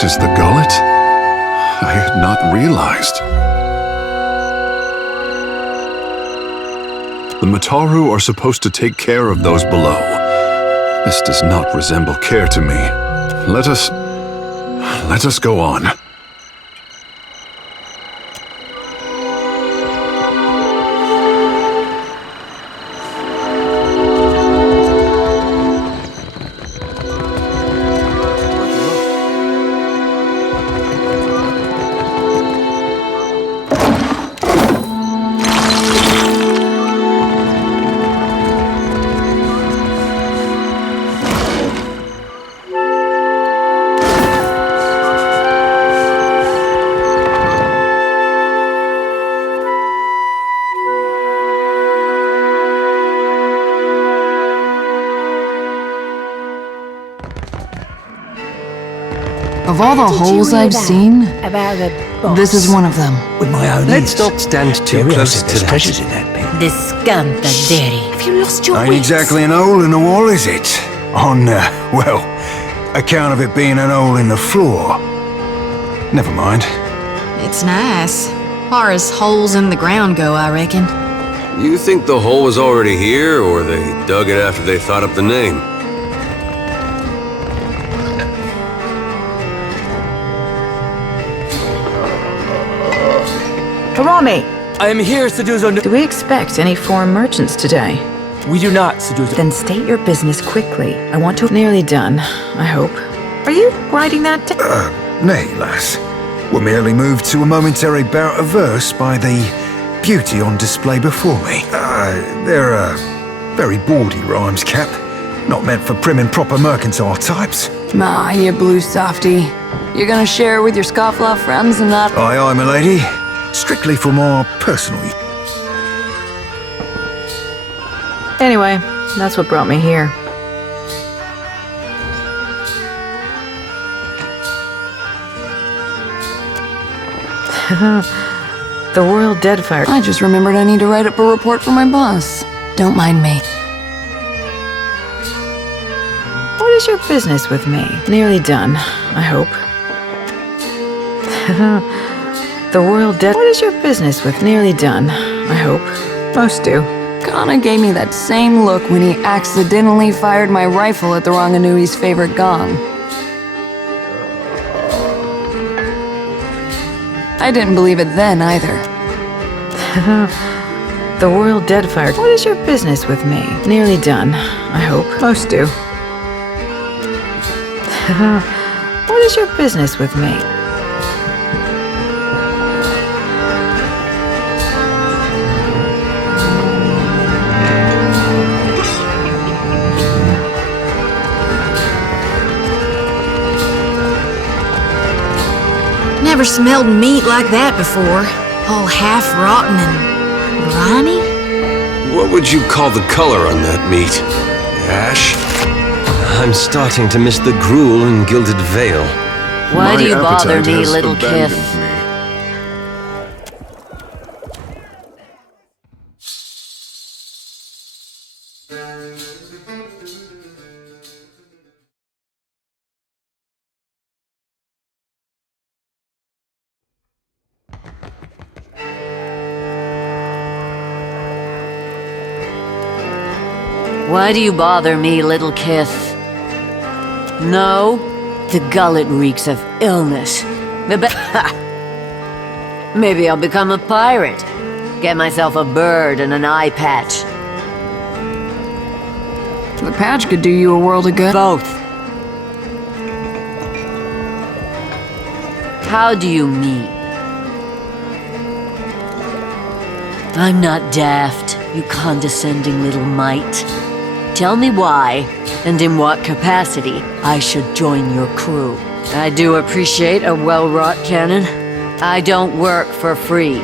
This is the gullet? I had not realized. The Mataru are supposed to take care of those below. This does not resemble care to me. Let us go on. Of all the holes I've seen, about the boss? this is one of them. With my own Let's not stand too close to there's that. treasures in that pit. The scantaderi. Have you lost your Ain't wits? exactly an hole in the wall, is it? On, well, account of it being an hole in the floor. Never mind. It's nice. Far as holes in the ground go, I reckon. You think the hole was already here, or they dug it after they thought up the name? Karami, I am here, Seduzo. do we expect any foreign merchants today? We do not, Seduzo. Then state your business quickly. I want to... Nearly done, I hope. Are you writing that down? Nay, lass. We're merely moved to a momentary bout of verse by the beauty on display before me. They're, very bawdy rhymes, Cap. Not meant for prim and proper mercantile types. Ah, you blue softy. You're gonna share with your scofflaw friends and not... Aye, aye, milady. Strictly for more personal use. Anyway, that's what brought me here. The Royal Deadfire. I just remembered I need to write up a report for my boss. Don't mind me. What is your business with me? Nearly done, I hope. The Royal Dead. What is your business with? Nearly done, I hope. Most do. Kana gave me that same look when he accidentally fired my rifle at the Ranganui's favorite gong. I didn't believe it then either. The Royal Deadfire. What is your business with me? Nearly done, I hope. Most do. What is your business with me? Never smelled meat like that before. All half-rotten and briny? What would you call the color on that meat? Ash? I'm starting to miss the gruel and gilded veil. My Why do you bother appetite me, has little abandoned kith? me. Why do you bother me, little kith? No? The gullet reeks of illness. Maybe I'll become a pirate. Get myself a bird and an eye patch. The patch could do you a world of good. Both. How do you mean? I'm not daft, you condescending little mite. Tell me why, and in what capacity, I should join your crew. I do appreciate a well-wrought cannon. I don't work for free.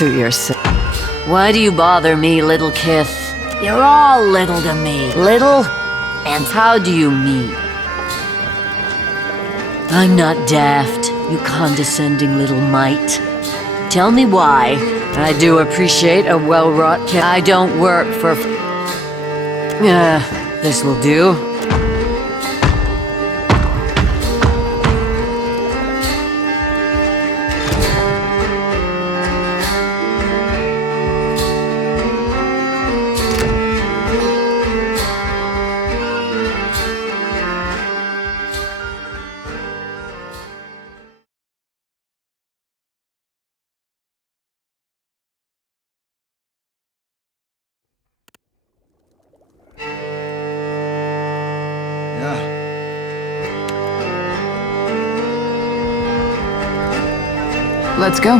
suit yourself. Why do you bother me, little kith? You're all little to me. Little? And how do you mean? I'm not daft, you condescending little mite. Tell me why. I do appreciate a well-wrought cat. I don't work for... this will do. Let's go.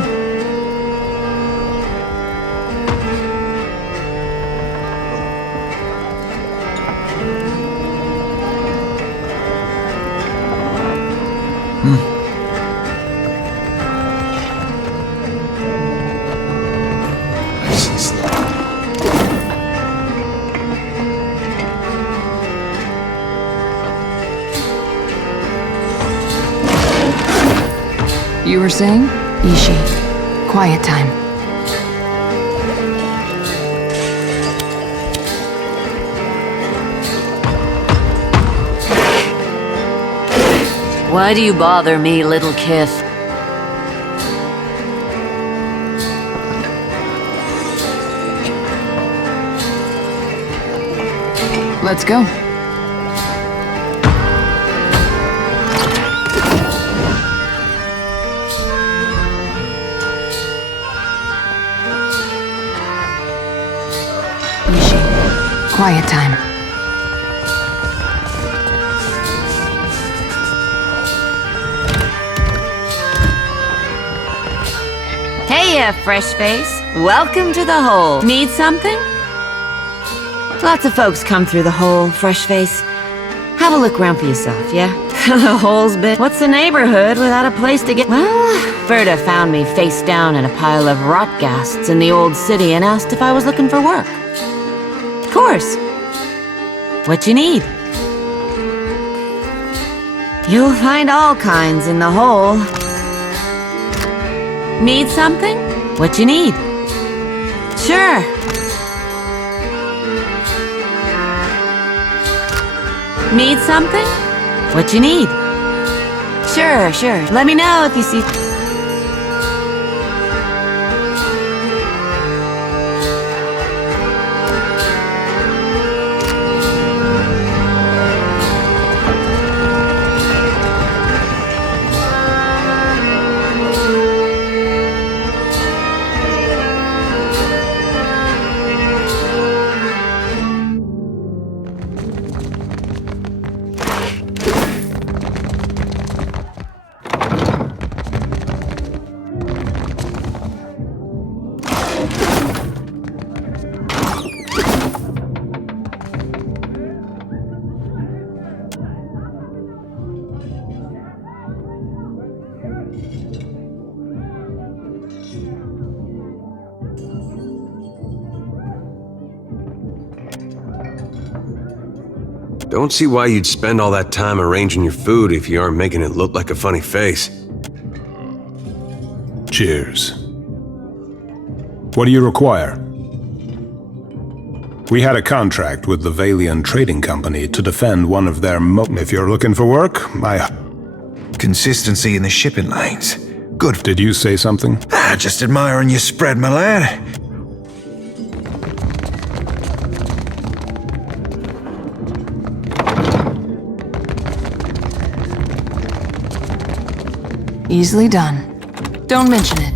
You were saying? Ishi. Quiet time. Why do you bother me, little kith? Let's go. Quiet time. Hey, fresh face. Welcome to the hole. Need something? Lots of folks come through the hole, fresh face. Have a look around for yourself, yeah? The hole's been... What's the neighborhood without a place to get... Well, Ferda found me face down in a pile of rot ghasts in the old city and asked if I was looking for work. Of course. What you need? You'll find all kinds in the hole. Need something? What you need? Sure. Need something? What you need? Sure. Let me know if you see... Don't see why you'd spend all that time arranging your food if you aren't making it look like a funny face. Cheers. What do you require? We had a contract with the Valian Trading Company to defend one of their If you're looking for work, Consistency in the shipping lanes. Good. Did you say something? Just admiring your spread, my lad. Easily done. Don't mention it.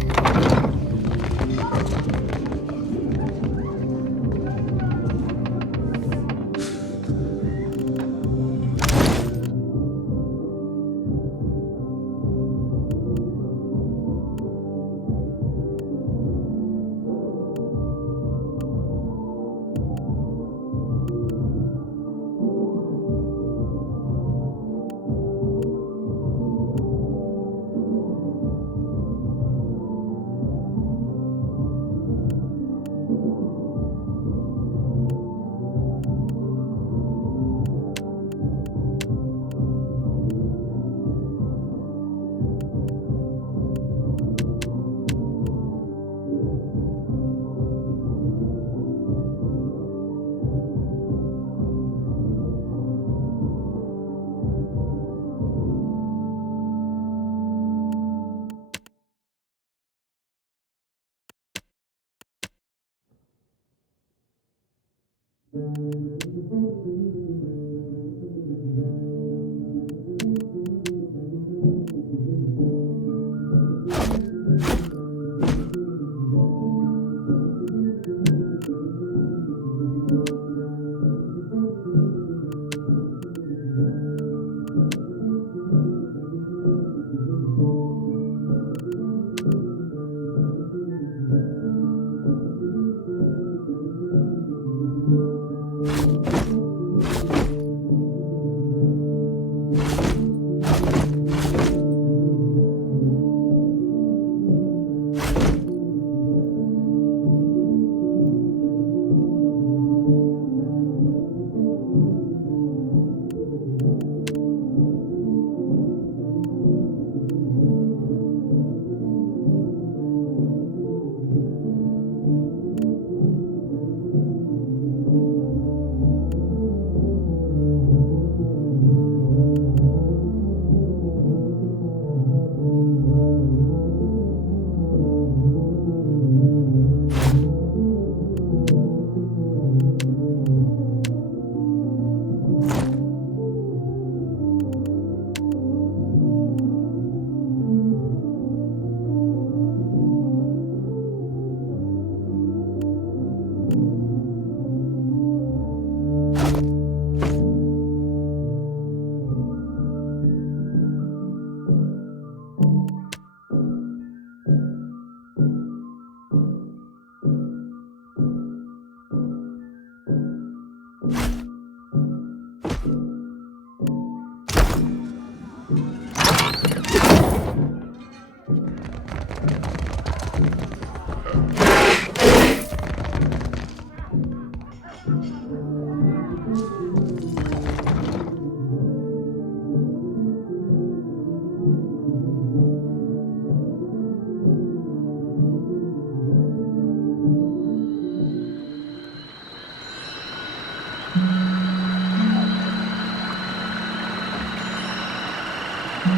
Speak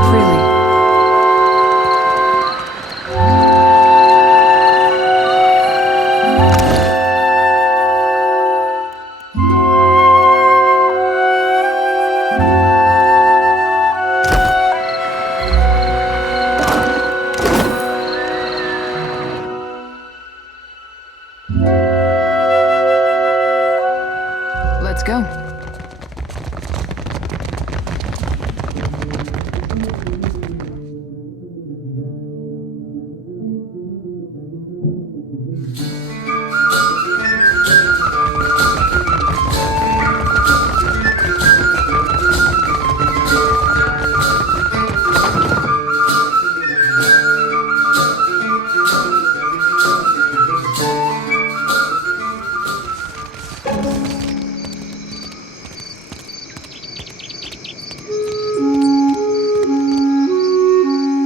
freely. Let's go.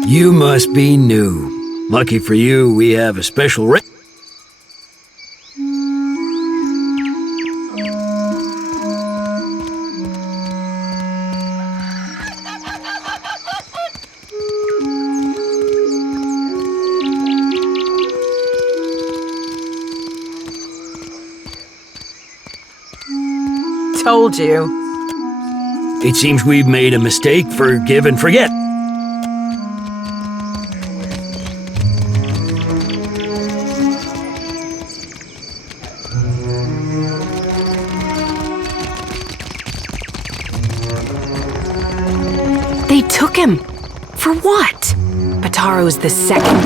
You must be new. Lucky for you, we have a special Told you. It seems we've made a mistake. Forgive and forget. They took him. For what? Bataro's the second.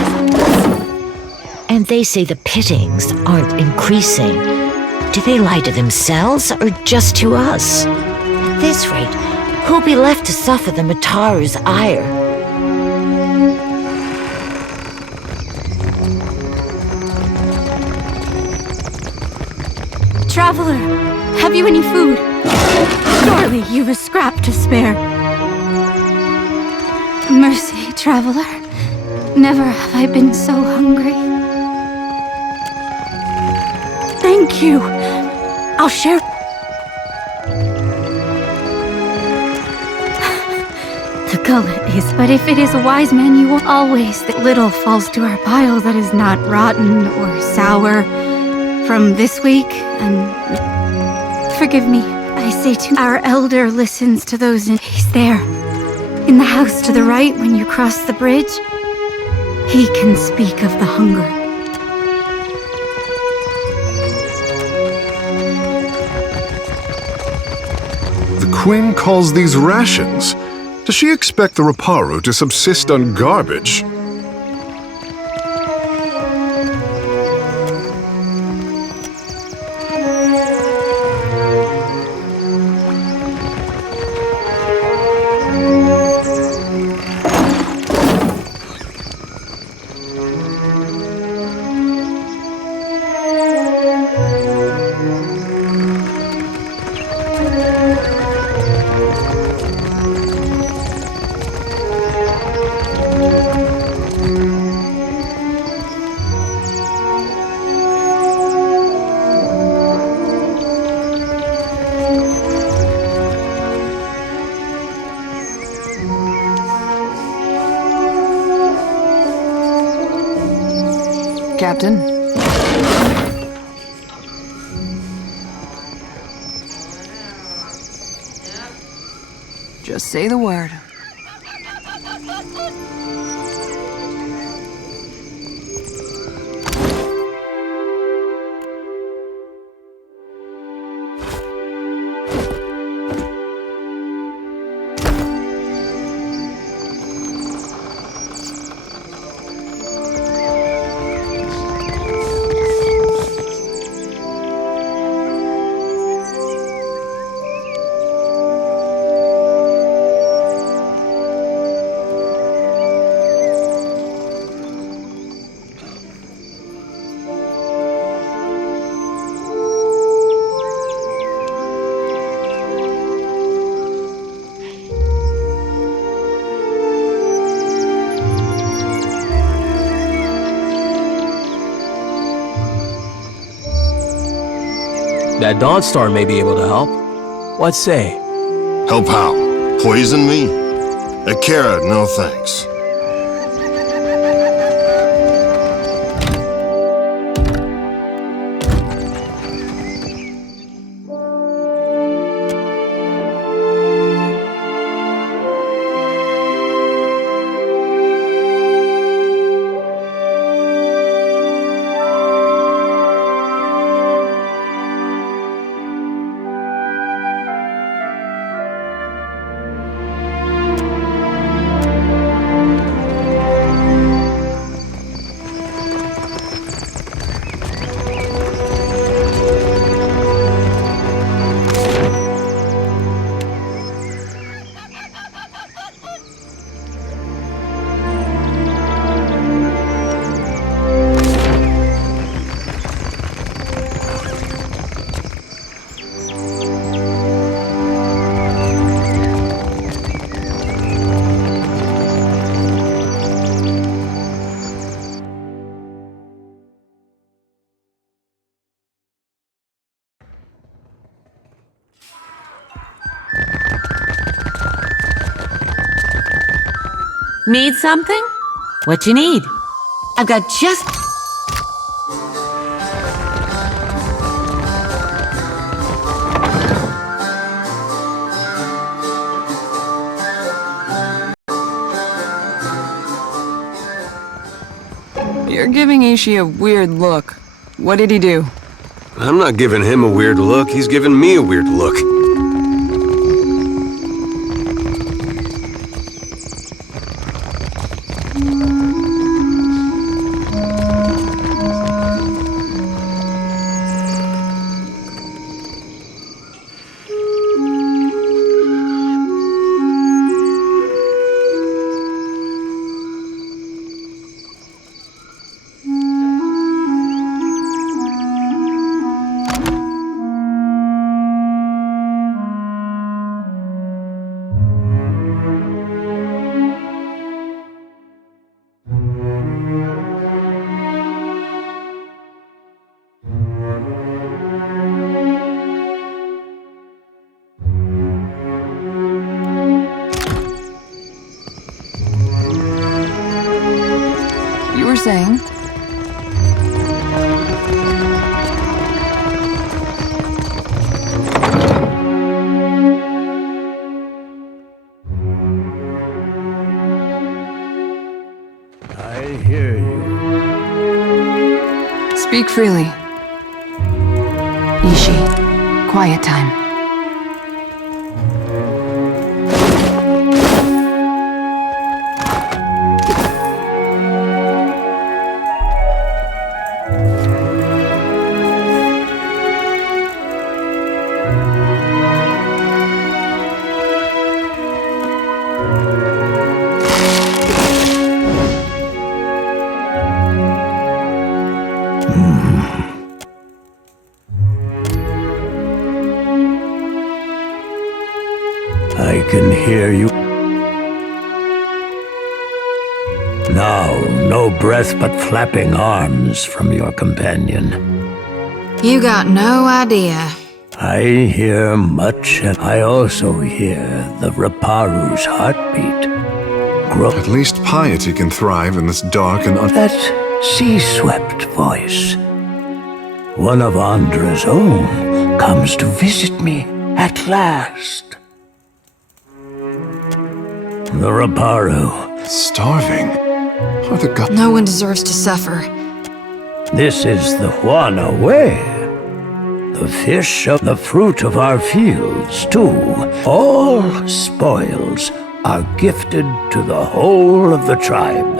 And they say the pittings aren't increasing. Do they lie to themselves or just to us? At this rate, who'll be left to suffer the Mataru's ire? Traveler, have you any food? Surely you've a scrap to spare. Mercy, traveler. Never have I been so hungry. Thank you. I'll share. The gullet is, but if it is a wise man, you will always that little falls to our pile that is not rotten or sour from this week, and forgive me, I say to our elder listens to those in he's there. In the house to the right when you cross the bridge, he can speak of the hunger. The Queen calls these rations. Does she expect the Raparu to subsist on garbage? Captain. Just say the word. That Dawnstar may be able to help. What say? Help how? Poison me? Akira, no thanks. Need something? What you need? I've got just... You're giving Ishii a weird look. What did he do? I'm not giving him a weird look, he's giving me a weird look. Saying? I hear you. Speak freely. Ishii, quiet time. I can hear you. Now, no breath but flapping arms from your companion. You got no idea. I hear much, and I also hear the Raparu's heartbeat. At least piety can thrive in this dark and That sea-swept voice. One of Andra's own comes to visit me at last. The Raparu. Starving? Are the gods... No one deserves to suffer. This is the Huana way. The fish of the fruit of our fields, too. All spoils are gifted to the whole of the tribe.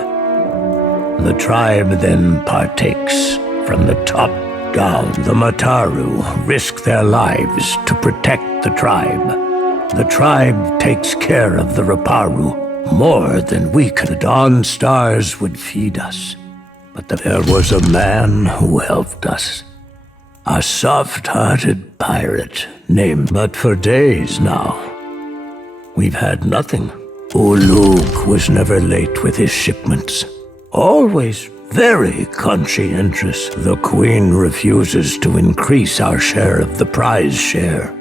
The tribe then partakes from the top down. The Mataru risk their lives to protect the tribe. The tribe takes care of the Raparu more than we could. The dawn stars would feed us. But there was a man who helped us. A soft-hearted pirate named... But for days now, we've had nothing. Uluk was never late with his shipments. Always very conscientious. The Queen refuses to increase our share of the prize share.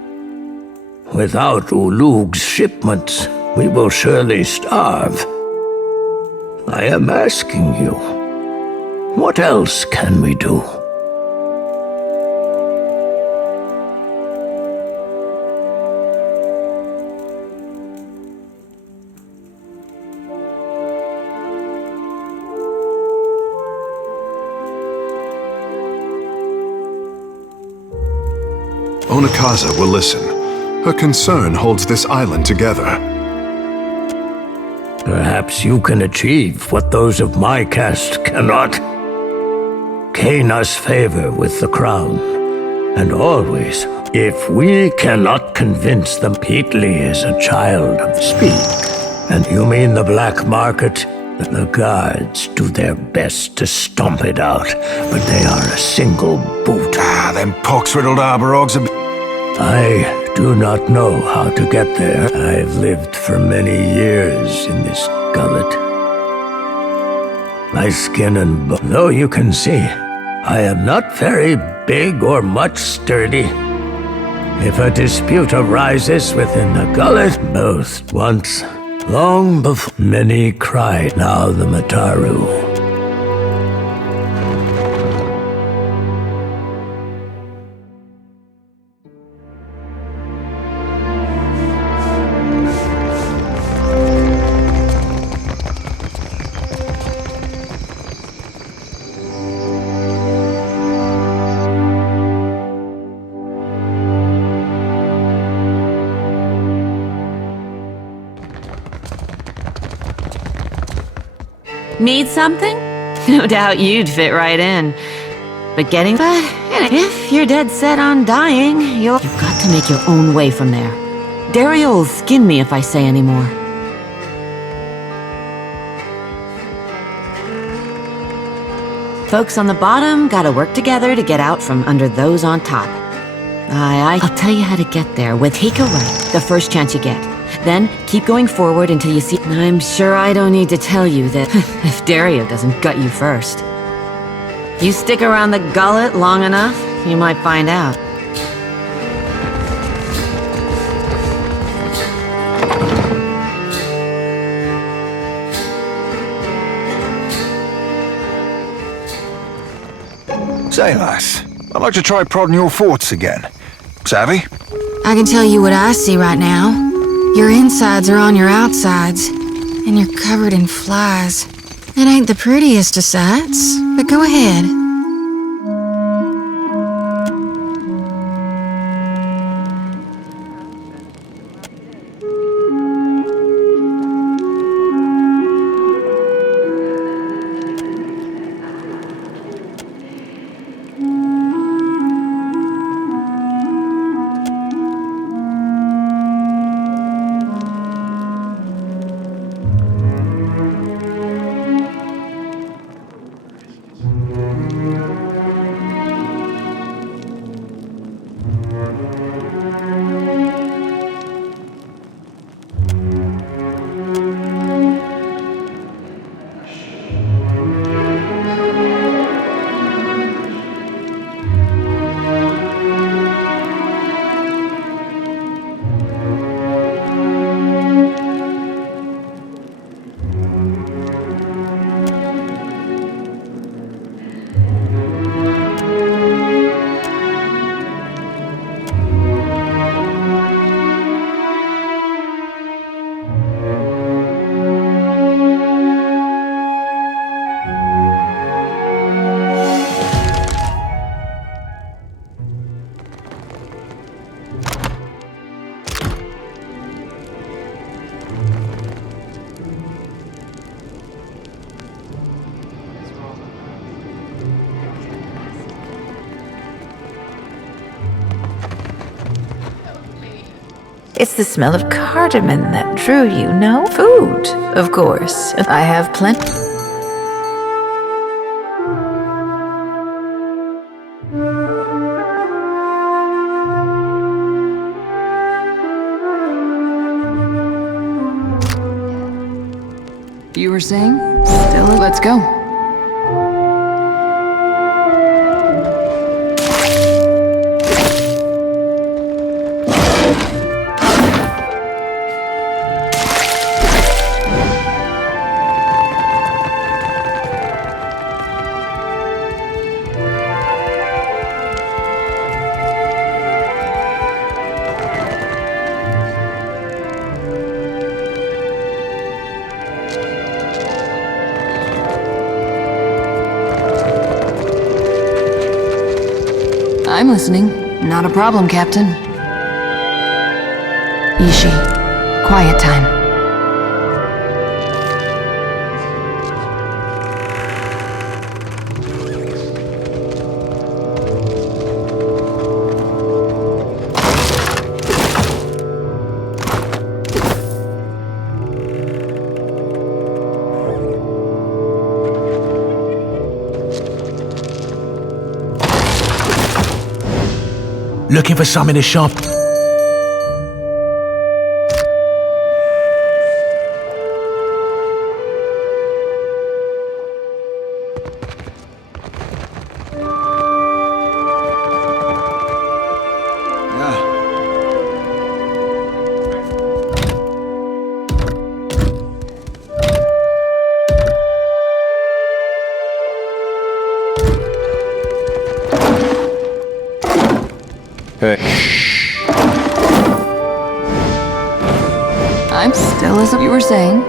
Without Ulug's shipments, we will surely starve. I am asking you, what else can we do? Onakaza will listen. Her concern holds this island together. Perhaps you can achieve what those of my caste cannot. Gain us favor with the crown. And always, if we cannot convince them Peatly is a child of speak, and you mean the black market, the guards do their best to stomp it out, but they are a single boot. Them pox-riddled arborogs are... I do not know how to get there. I've lived for many years in this gullet. My skin and bone, though you can see, I am not very big or much sturdy. If a dispute arises within the gullet, both once, long before, many cry, now the Mataru. Need something? No doubt you'd fit right in. But if you're dead set on dying, you've got to make your own way from there. Dario will skin me if I say any more. Folks on the bottom gotta work together to get out from under those on top. I'll tell you how to get there with take a right the first chance you get. Then keep going forward until you see... I'm sure I don't need to tell you that if Dario doesn't gut you first. You stick around the gullet long enough, you might find out. Say, lass, I'd like to try prodding your forts again. Savvy? I can tell you what I see right now. Your insides are on your outsides, and you're covered in flies. It ain't the prettiest of sights, but go ahead. It's the smell of cardamom that drew you, no? Food, of course. I have plenty. You were saying? Still, let's go. I'm listening. Not a problem, Captain. Ishi, quiet time. Looking for some in the shop? I'm still as you were saying.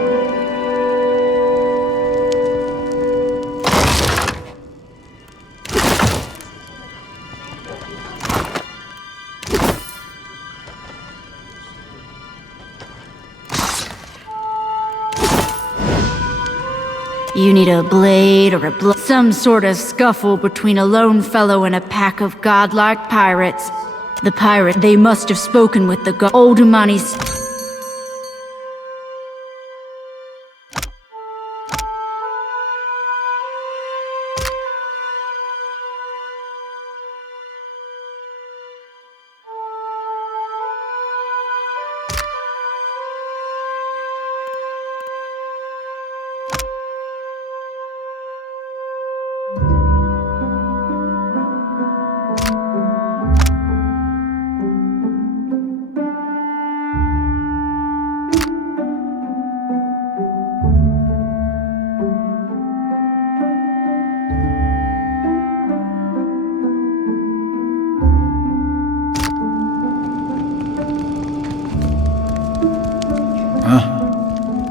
You need a blade or some sort of scuffle between a lone fellow and a pack of godlike pirates. The pirate, they must have spoken with the old Umani's.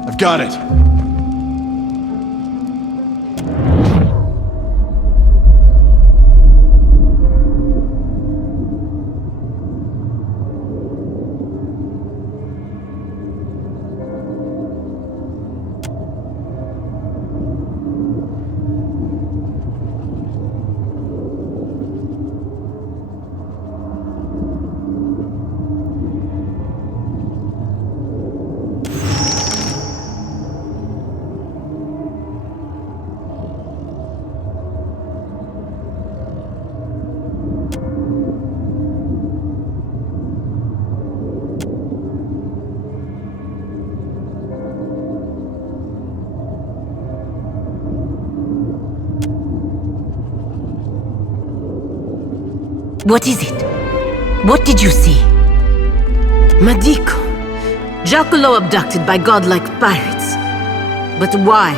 I've got it. What is it? What did you see? Madiko. Giacomo abducted by godlike pirates. But why?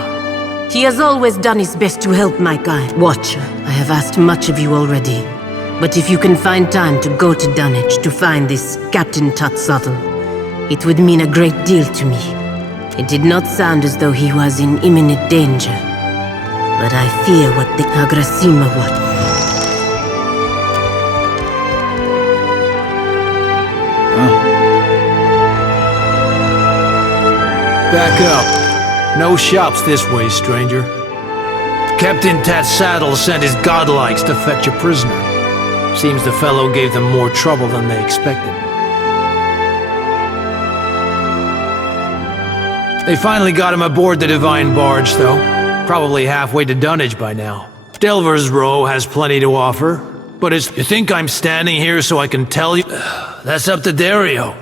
He has always done his best to help my kind. Watcher, I have asked much of you already. But if you can find time to go to Dunwich to find this Captain Tutsuttle, it would mean a great deal to me. It did not sound as though he was in imminent danger. But I fear what the Agrasima would. Back up. No shops this way, stranger. Captain Tatsaddle sent his godlikes to fetch a prisoner. Seems the fellow gave them more trouble than they expected. They finally got him aboard the Divine Barge, though. Probably halfway to Dunwich by now. Delver's Row has plenty to offer, but you think I'm standing here so I can tell you? That's up to Dario.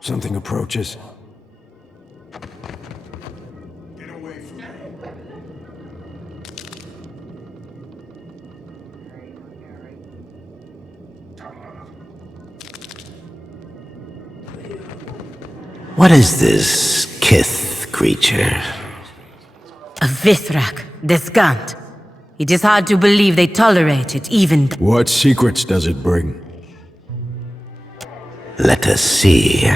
Something approaches. What is this Kith creature? A Vithrak, Descant. It is hard to believe they tolerate it, even. What secrets does it bring? Let us see.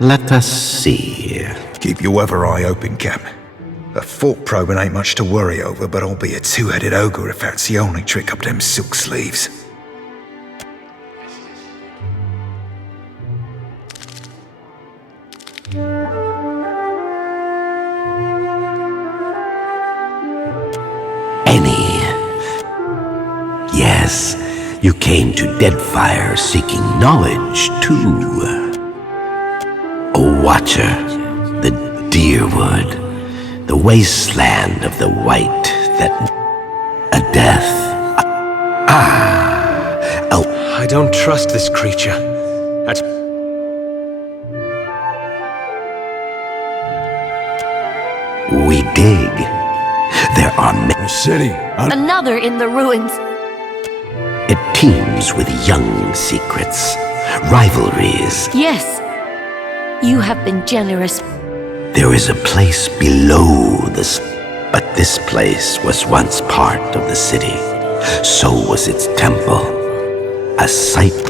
Let us see. Keep your other eye open, Cap. A thought probing ain't much to worry over, but I'll be a two-headed ogre if that's the only trick up them silk sleeves. Yes, you came to Deadfire seeking knowledge, too. A watcher, the Deerwood, the wasteland of the white, that... a death. I don't trust this creature. That's... We dig. There are A city. Another in the ruins. It teems with young secrets, rivalries. Yes. You have been generous. There is a place below this, but this place was once part of the city. So was its temple, a site.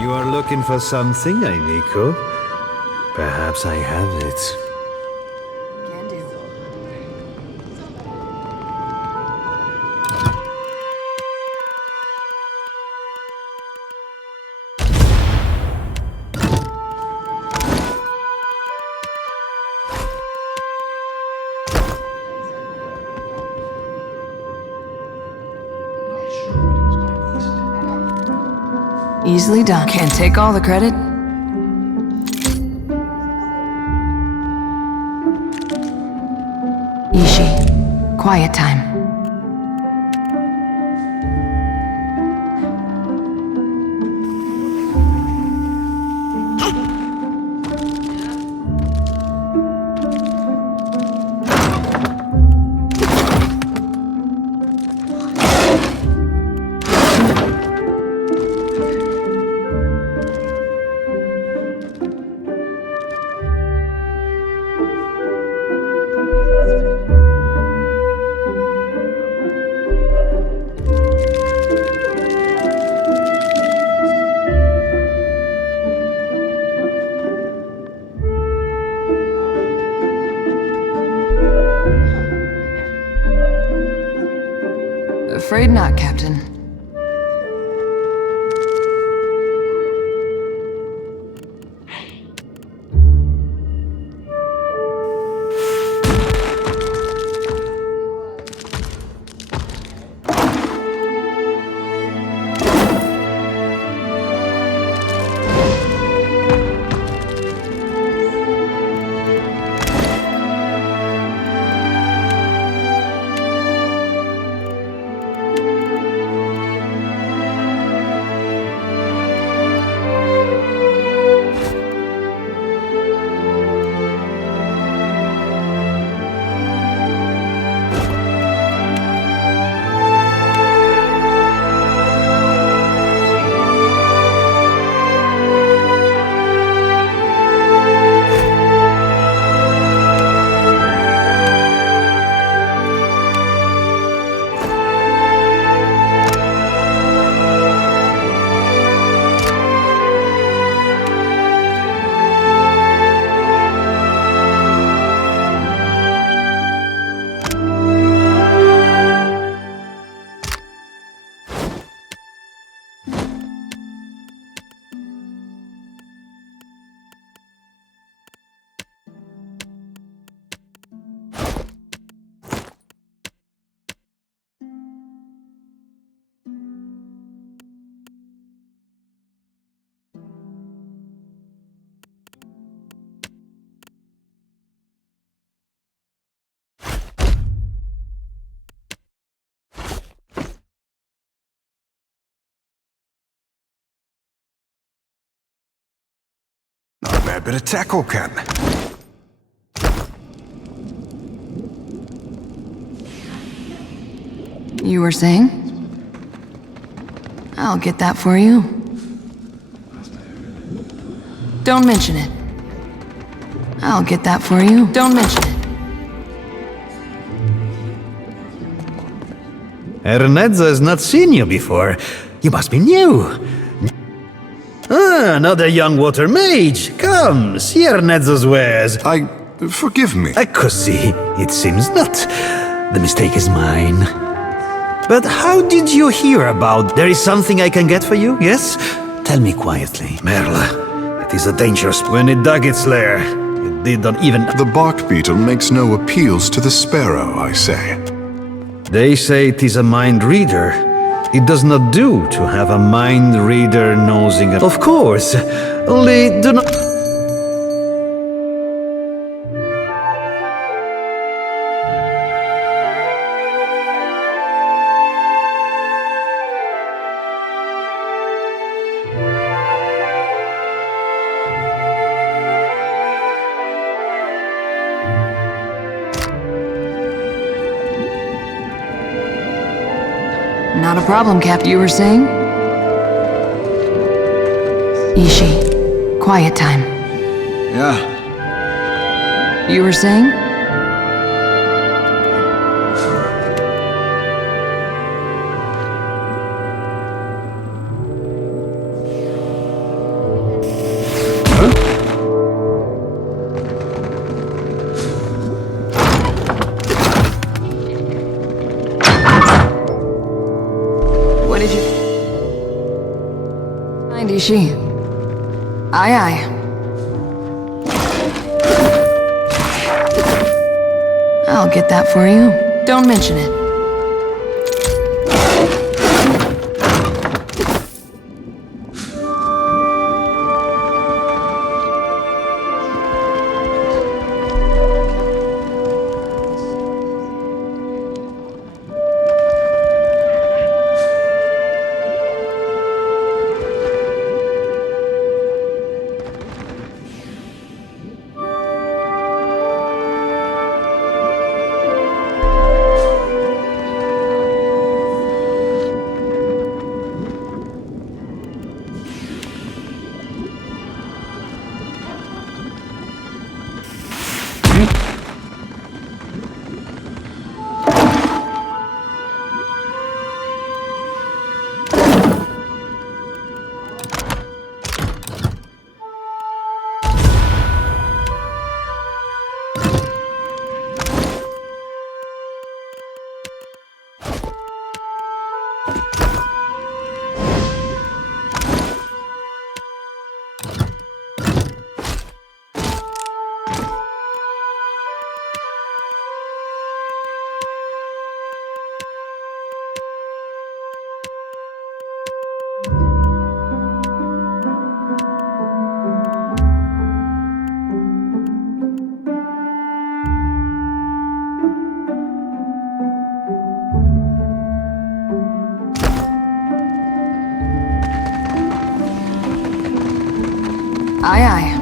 You are looking for something, eh, Nico? Perhaps I have it. Can do. Easily done. Can't take all the credit. Ishi, quiet time. Afraid not, Captain. fair bit of tackle, Cap. You were saying? I'll get that for you. Don't mention it. I'll get that for you. Don't mention it. Ernezzo has not seen you before. You must be new. Ah, another young water mage. Come, see Ernezzo's wares. Forgive me. Così, it seems not. The mistake is mine. But how did you hear about? There is something I can get for you, yes? Tell me quietly. Merla, it is a dangerous... When it dug its lair, it did not even... The bark beetle makes no appeals to the sparrow, I say. They say it is a mind reader. It does not do to have a mind reader nosing... Of course, only do not... Not a problem, Cap. You were saying? Ishi, quiet time. Yeah. You were saying? What did you... Mind, Ishi. Aye, aye. I'll get that for you. Don't mention it. Aye, aye.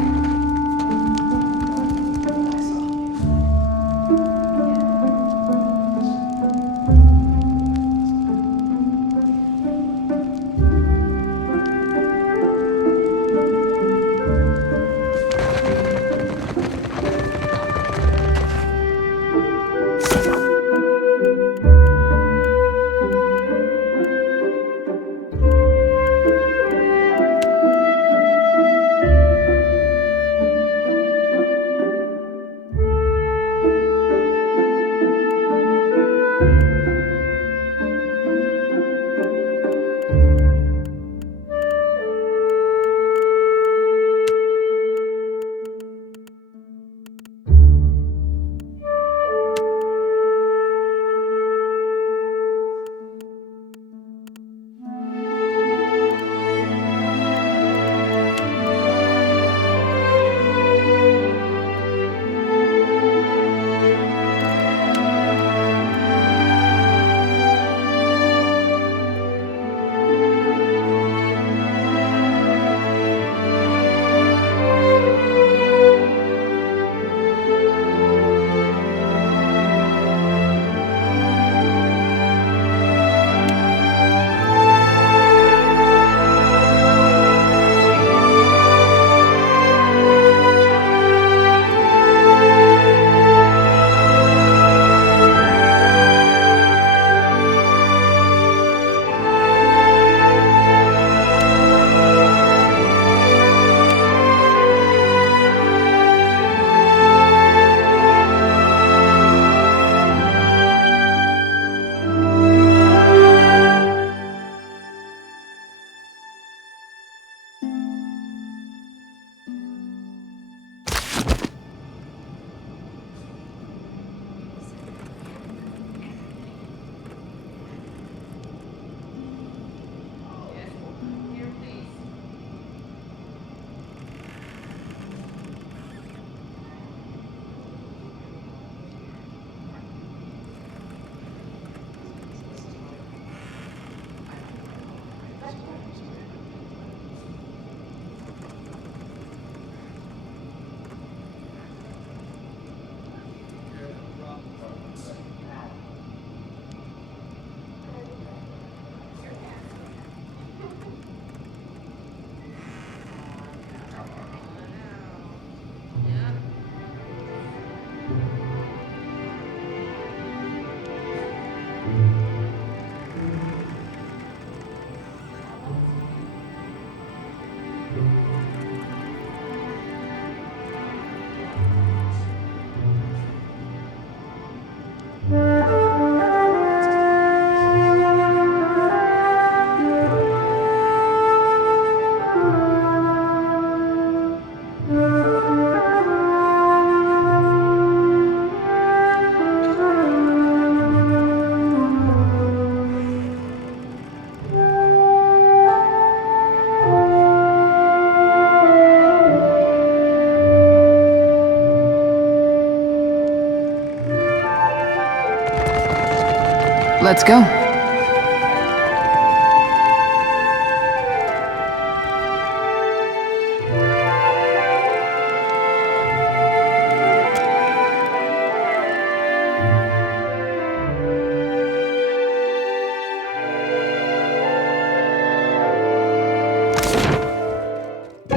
Let's go.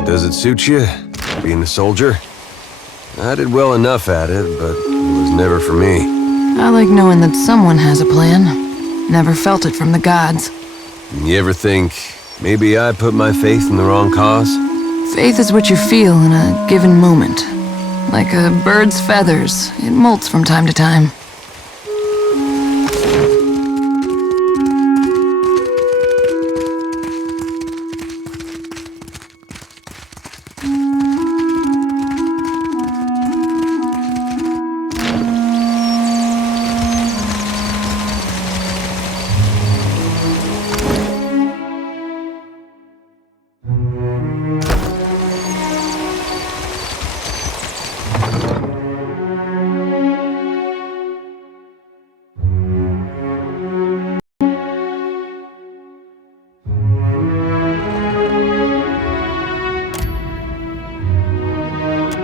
Does it suit you, being a soldier? I did well enough at it, but it was never for me. I like knowing that someone has a plan. Never felt it from the gods. You ever think, maybe I put my faith in the wrong cause? Faith is what you feel in a given moment. Like a bird's feathers, it molts from time to time.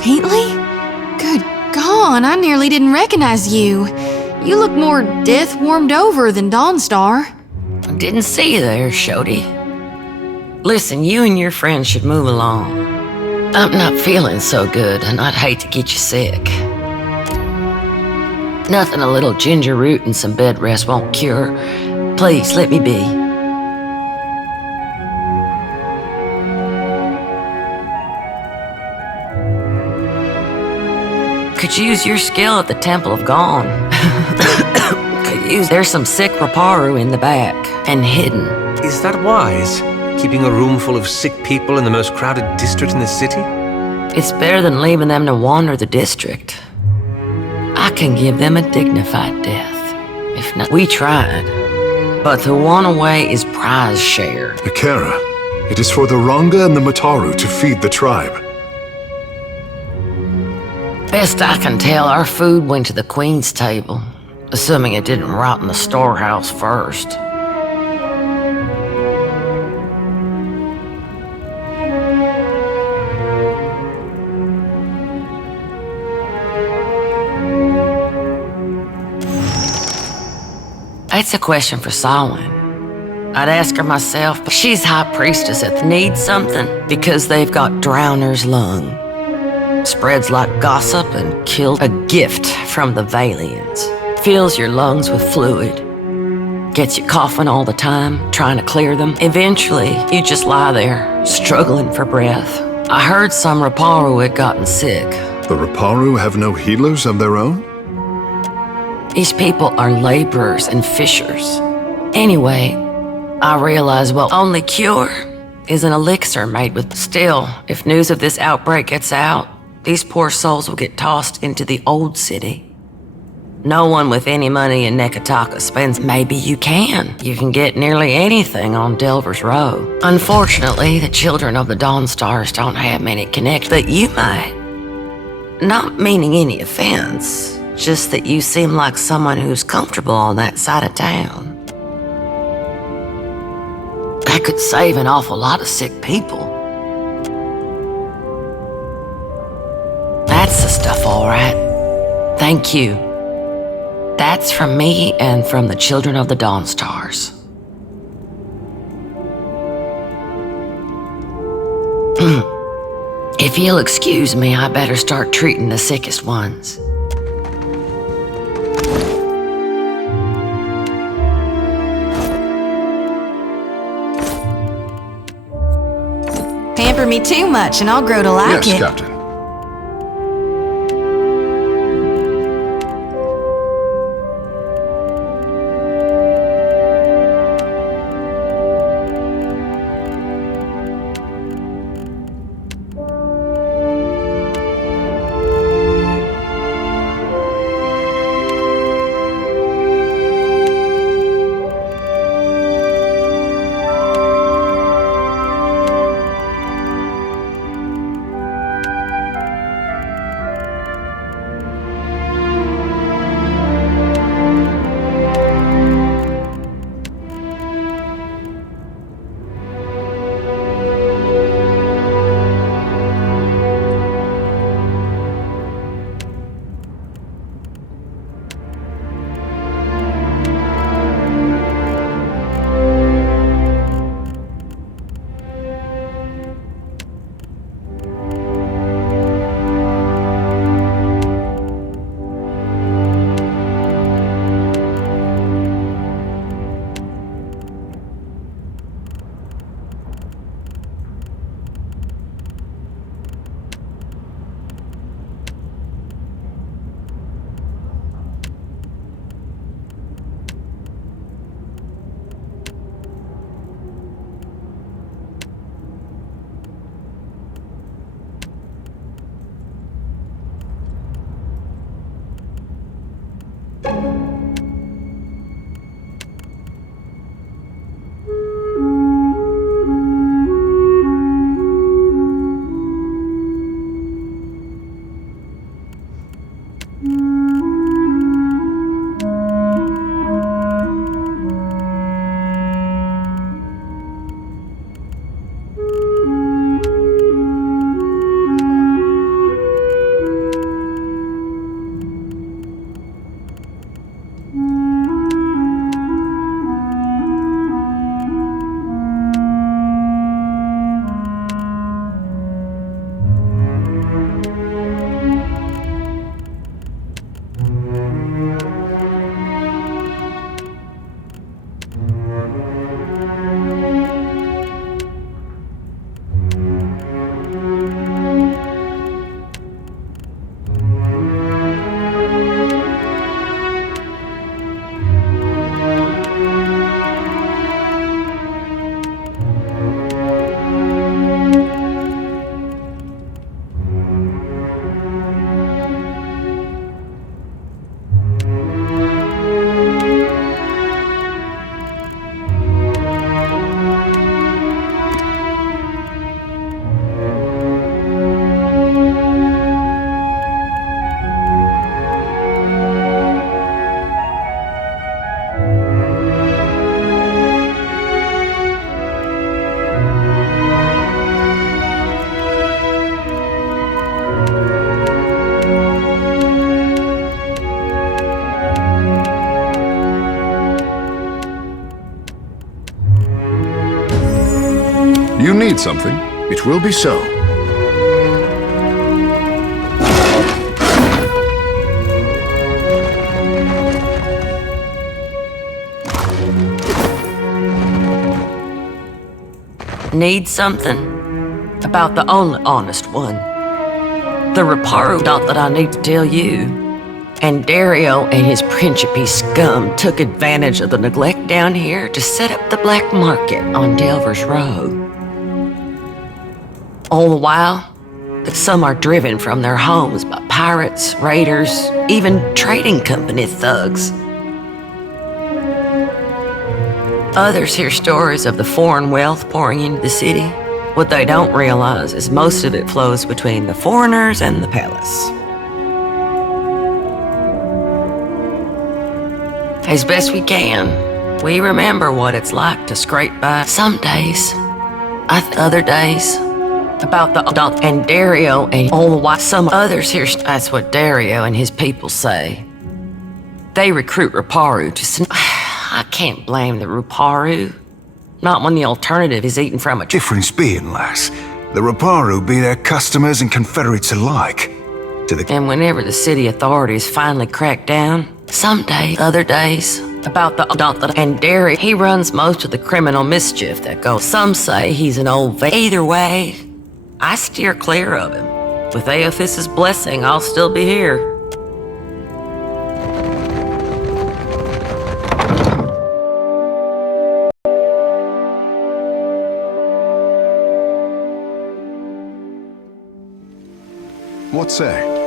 Paintley? Good God, I nearly didn't recognize you. You look more death warmed over than Dawnstar. Didn't see you there, Shody. Listen, you and your friends should move along. I'm not feeling so good, and I'd hate to get you sick. Nothing a little ginger root and some bed rest won't cure. Please, let me be. Could use your skill at the Temple of Gone. Could use. There's some sick Raparu in the back, and hidden. Is that wise? Keeping a room full of sick people in the most crowded district in the city? It's better than leaving them to wander the district. I can give them a dignified death. If not, we tried. But the one away is prize share. Akira, it is for the Ranga and the Mataru to feed the tribe. Best I can tell, our food went to the Queen's table, assuming it didn't rot in the storehouse first. That's a question for Samhain. I'd ask her myself, but she's high priestess at needs something because they've got Drowner's lung. Spreads like gossip and kills a gift from the Valians. Fills your lungs with fluid. Gets you coughing all the time, trying to clear them. Eventually, you just lie there, struggling for breath. I heard some Raparu had gotten sick. The Raparu have no healers of their own? These people are laborers and fishers. Anyway, I realized, well, only cure is an elixir made with. Still, if news of this outbreak gets out, these poor souls will get tossed into the old city. No one with any money in Nekataka spends. Maybe you can. You can get nearly anything on Delver's Row. Unfortunately, the children of the Dawnstars don't have many connections, but you might. Not meaning any offense, just that you seem like someone who's comfortable on that side of town. That could save an awful lot of sick people. That's the stuff, all right. Thank you. That's from me and from the children of the Dawnstars. If you'll excuse me, I better start treating the sickest ones. Pamper me too much and I'll grow to like it. Yes, Captain. you need something, it will be so. Need something? About the only honest one. The Reparu not that I need to tell you. And Dario and his Principe scum took advantage of the neglect down here to set up the black market on Delvers Road. All the while, some are driven from their homes by pirates, raiders, even trading company thugs. Others hear stories of the foreign wealth pouring into the city. What they don't realize is most of it flows between the foreigners and the palace. As best we can, we remember what it's like to scrape by some days. Other days, about the and Dario and all the while some others hear. That's what Dario and his people say. They recruit Reparu to. I can't blame the Reparu. Not when the alternative is eating from a Difference being, lass, the Reparu be their customers and confederates alike. And whenever the city authorities finally crack down, some days, other days, about the and Derry, he runs most of the criminal mischief that goes. Some say he's an old Either way, I steer clear of him. With Aophis' blessing, I'll still be here. What say?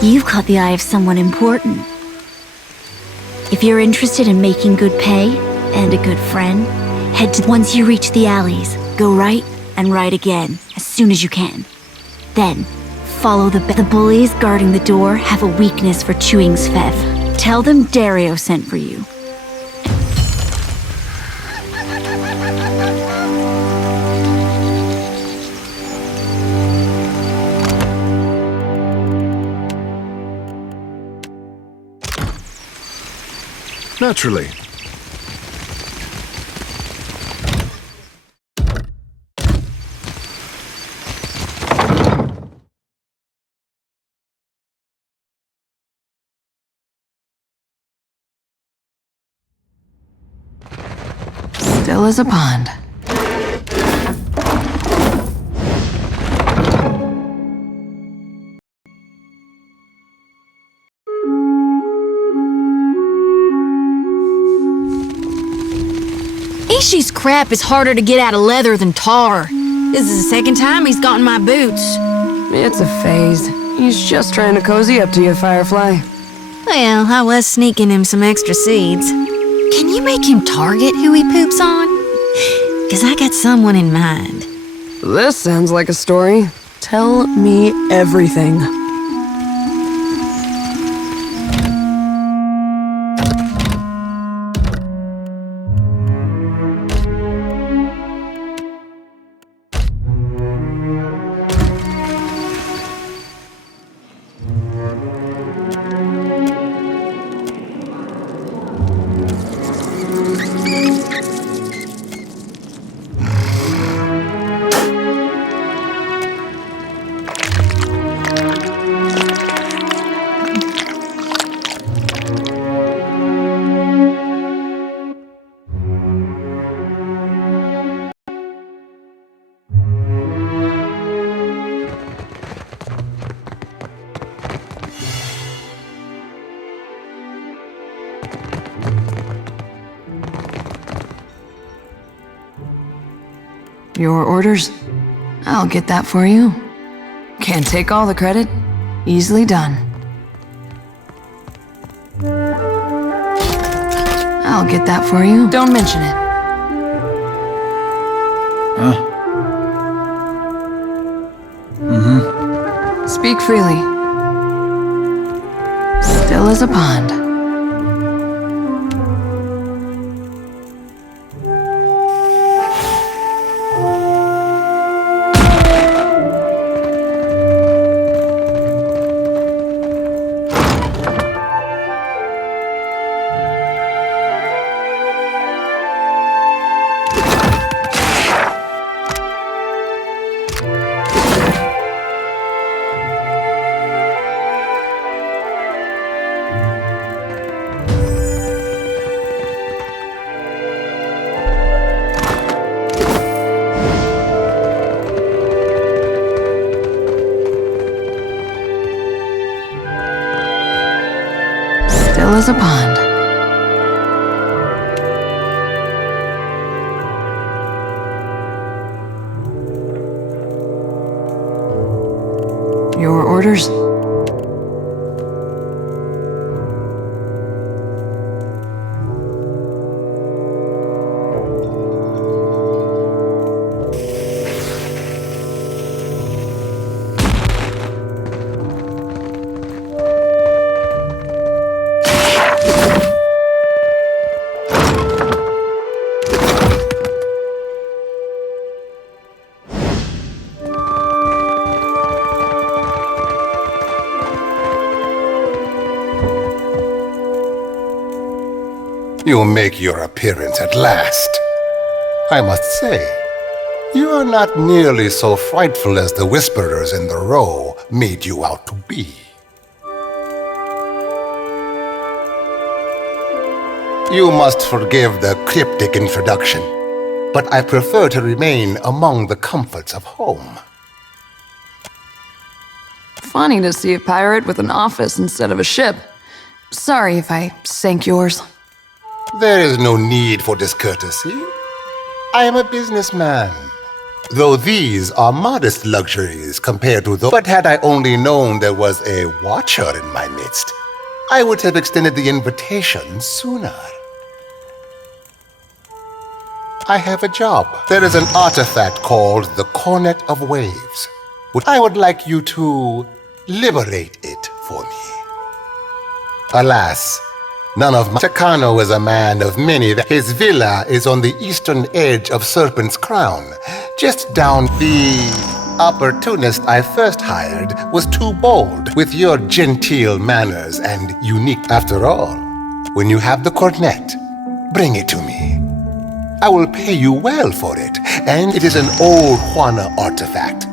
You've caught the eye of someone important. If you're interested in making good pay and a good friend, head to once you reach the alleys, go right and right again as soon as you can. Then, follow the bullies guarding the door have a weakness for chewing Svev. Tell them Dario sent for you. Naturally. Still as a pond. Ishi's crap is harder to get out of leather than tar. This is the second time he's gotten my boots. It's a phase. He's just trying to cozy up to you, Firefly. Well, I was sneaking him some extra seeds. Can you make him target who he poops on? 'Cause I got someone in mind. This sounds like a story. Tell me everything. Your orders? I'll get that for you. Can't take all the credit. Easily done. I'll get that for you. Don't mention it. Huh? Speak freely. Still as a pond. Still as a pond. Your orders? You make your appearance at last. I must say, you are not nearly so frightful as the whisperers in the row made you out to be. You must forgive the cryptic introduction, but I prefer to remain among the comforts of home. Funny to see a pirate with an office instead of a ship. Sorry if I sank yours. There is no need for discourtesy. I am a businessman, though these are modest luxuries compared to those. But had I only known there was a watcher in my midst, I would have extended the invitation sooner. I have a job. There is an artifact called the Cornet of Waves. I would like you to liberate it for me. Alas, none of my... Takano is a man of many. His villa is on the eastern edge of Serpent's Crown, just down. The opportunist I first hired was too bold with your genteel manners and unique. After all, when you have the cornet, bring it to me. I will pay you well for it, and it is an old Juana artifact.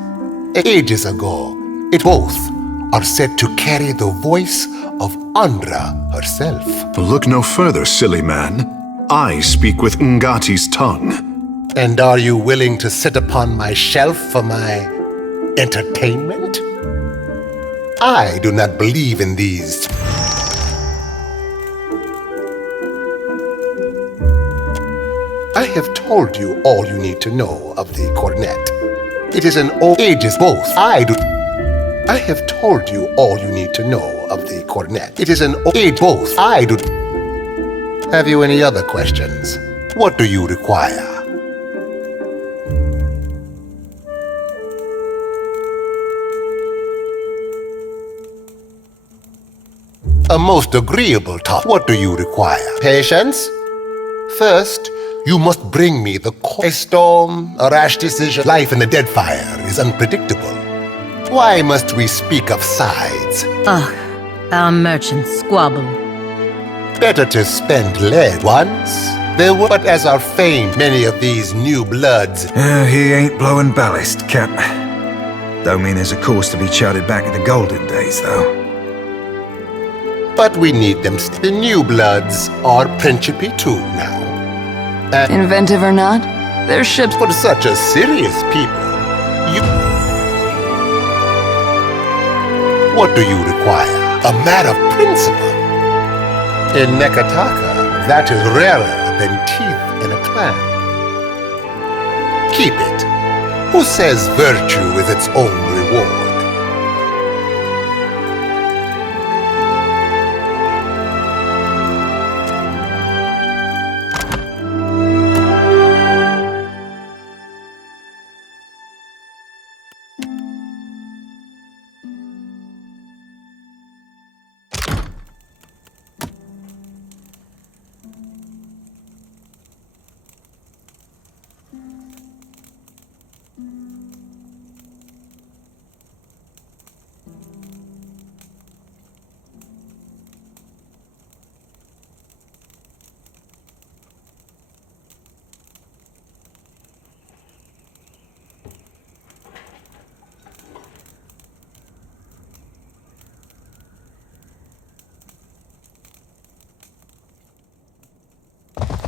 Ages ago, it both are said to carry the voice of Andra herself. Look no further, silly man. I speak with Ngati's tongue. And are you willing to sit upon my shelf for my entertainment? I do not believe in these. I have told you all you need to know of the cornet. It is an old ages both. I have told you all you need to know of the cornet. It is an old age both. Have you any other questions? What do you require? A most agreeable talk. What do you require? Patience? First, you must bring me the a storm, a rash decision. Life in the Deadfire is unpredictable. Why must we speak of sides? Ugh, our merchants squabble. Better to spend lead once. There were, but as are famed, many of these new bloods. He ain't blowing ballast, Cap. Don't mean there's a course to be charted back in the golden days, though. But we need them. The new bloods are Principe too now. Inventive or not, their ships. For such a serious people, you. What do you require? A man of principle. In Nekataka, that is rarer than teeth in a clam. keep it. Who says virtue is its own reward?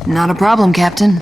Not a problem, Captain.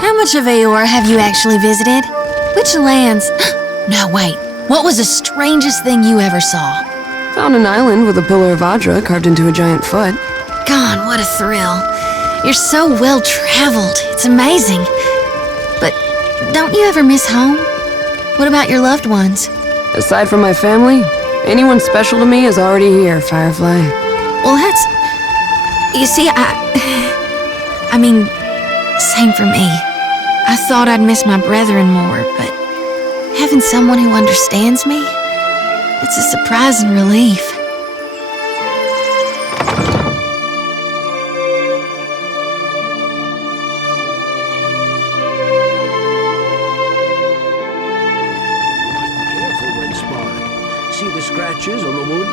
How much of Aor have you actually visited? Which lands? No, wait. What was the strangest thing you ever saw? Found an island with a pillar of Adra carved into a giant foot. God, what a thrill. You're so well-traveled. It's amazing. But don't you ever miss home? What about your loved ones? Aside from my family, anyone special to me is already here, Firefly. Well, that's... You see, I mean, same for me. I thought I'd miss my brethren more, but having someone who understands me, it's a surprising relief. Careful when sparring. See the scratches on the wood?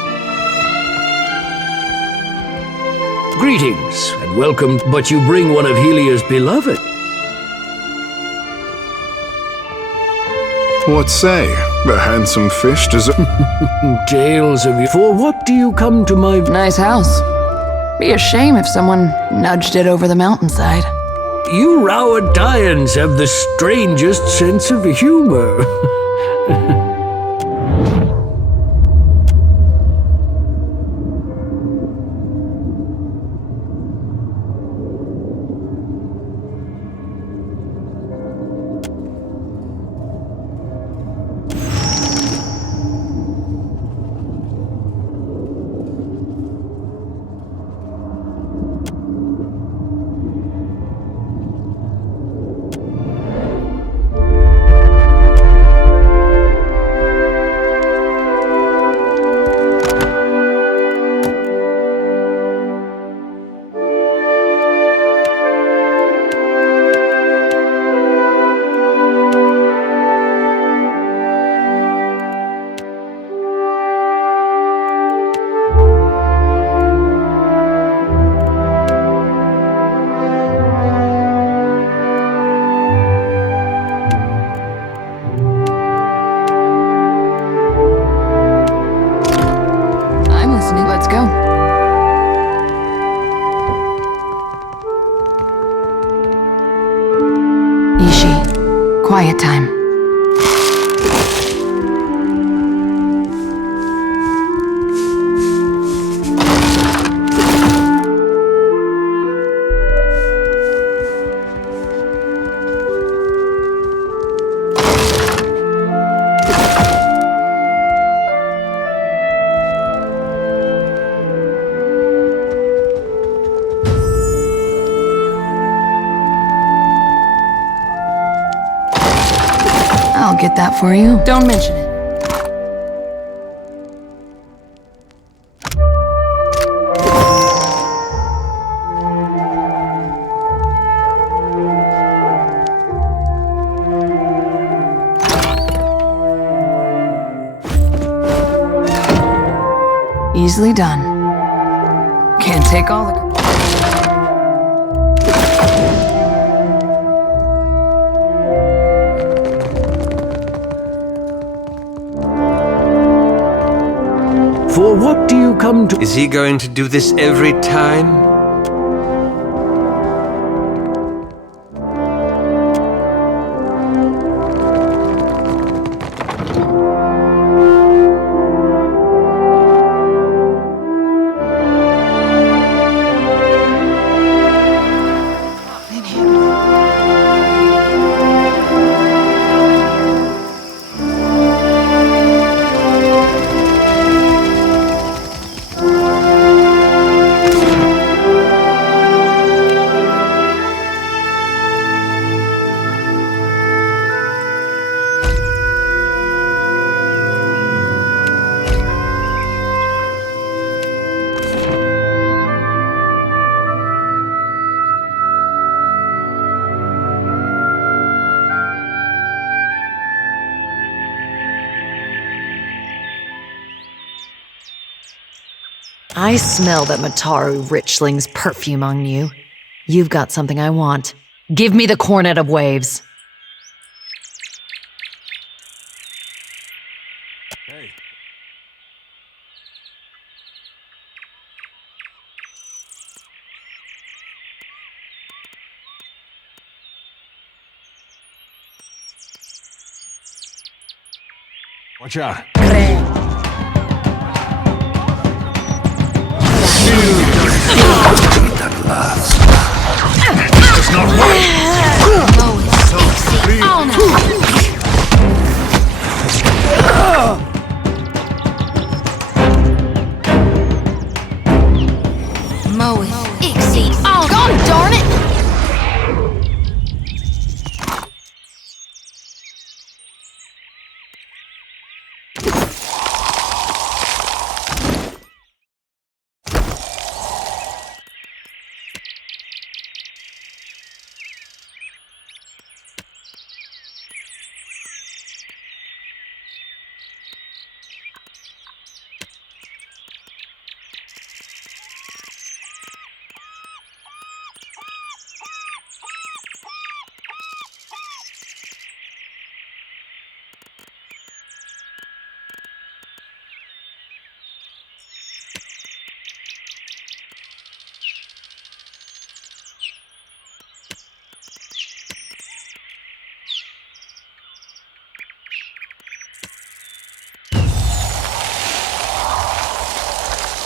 Greetings, and welcome, but you bring one of Helia's beloved. What say? The handsome fish deserve... Tales of you. For what do you come to my... Nice house. Be a shame if someone nudged it over the mountainside. You Rowadians have the strangest sense of humor. I'll get that for you. Don't mention it. Easily done. Can't take all the... For what do you come to? Is he going to do this every time? I smell that Mataru Richling's perfume on you. You've got something I want. Give me the Cornet of Waves. Watch out. That last. Does not Moe it. Ixie. Oh, God darn it!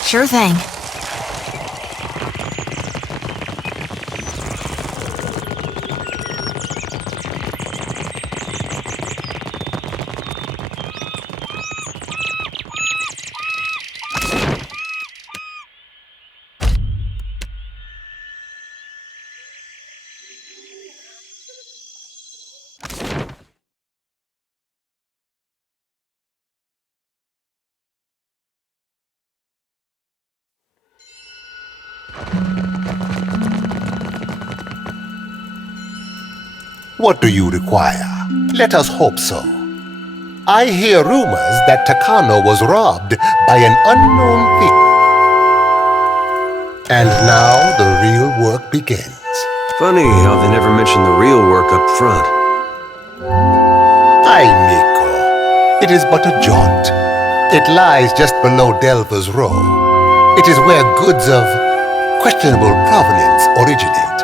Sure thing. What do you require? Let us hope so. I hear rumors that Takano was robbed by an unknown thief. And now the real work begins. Funny how they never mention the real work up front. Ay, Miko. It is but a jaunt. It lies just below Delver's Row. It is where goods of questionable provenance originate.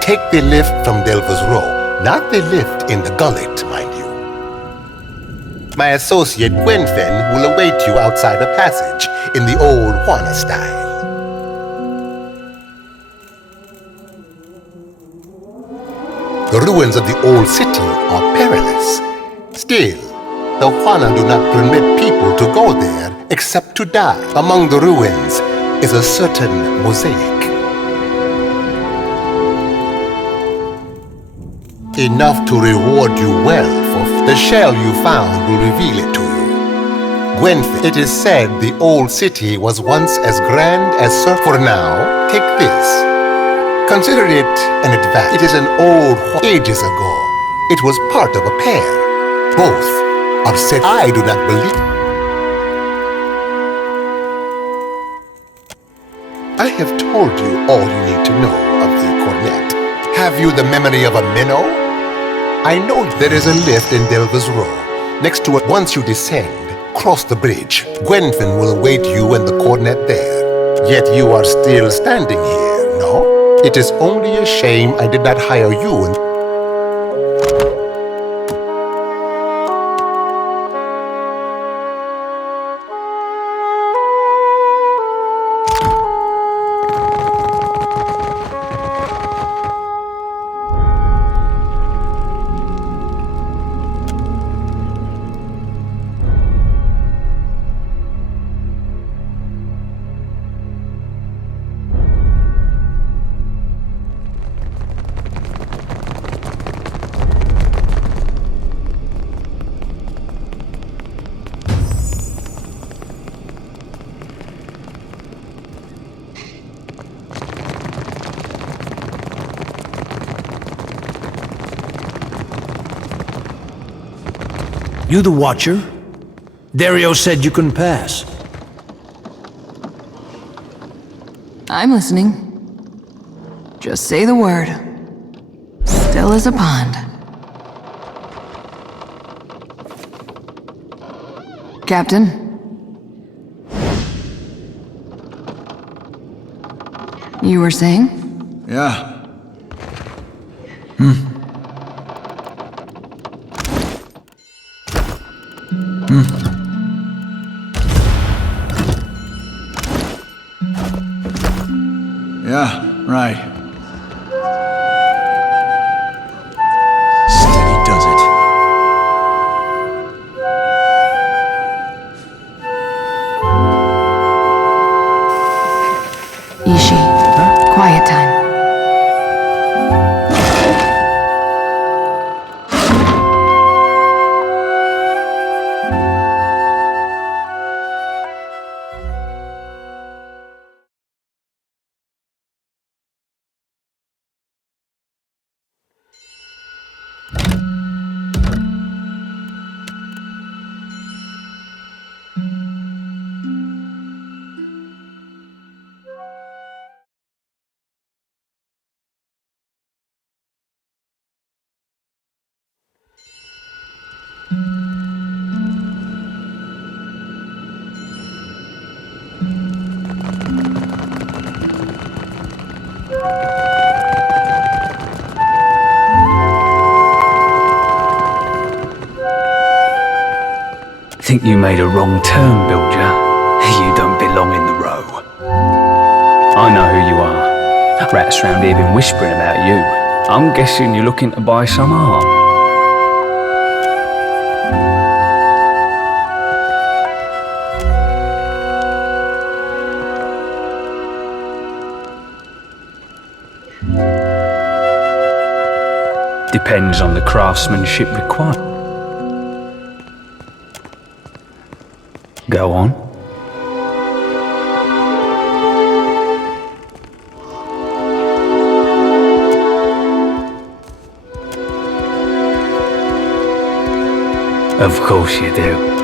Take the lift from Delver's Row, not the lift in the gullet, mind you. My associate Gwenfen will await you outside the passage in the old Juana style. The ruins of the old city are perilous. Still, the Juana do not permit people to go there except to die. Among the ruins is a certain mosaic. Enough to reward you well, for the shell you found will reveal it to you. Gwenfrey, it is said the old city was once as grand as Sir. For now, take this. Consider it an advance. It is an old ages ago. It was part of a pair. Both are said. I do not believe. I have told you all you need to know of the cornet. Have you the memory of a minnow? I know there is a lift in Delver's Row. Next to it, once you descend, cross the bridge. Gwenfin will await you and the cornet there. Yet you are still standing here, no? It is only a shame I did not hire you and You the Watcher? Dario said you couldn't pass. I'm listening. Just say the word. Still as a pond. Captain? You were saying? Yeah. Yeah, right. Steady does it. Ishi. Quiet time. Think you made a wrong turn, Bilger. You don't belong in the row. I know who you are. Rats round here been whispering about you. I'm guessing you're looking to buy some art. Depends on the craftsmanship required. Go on. Of course you do.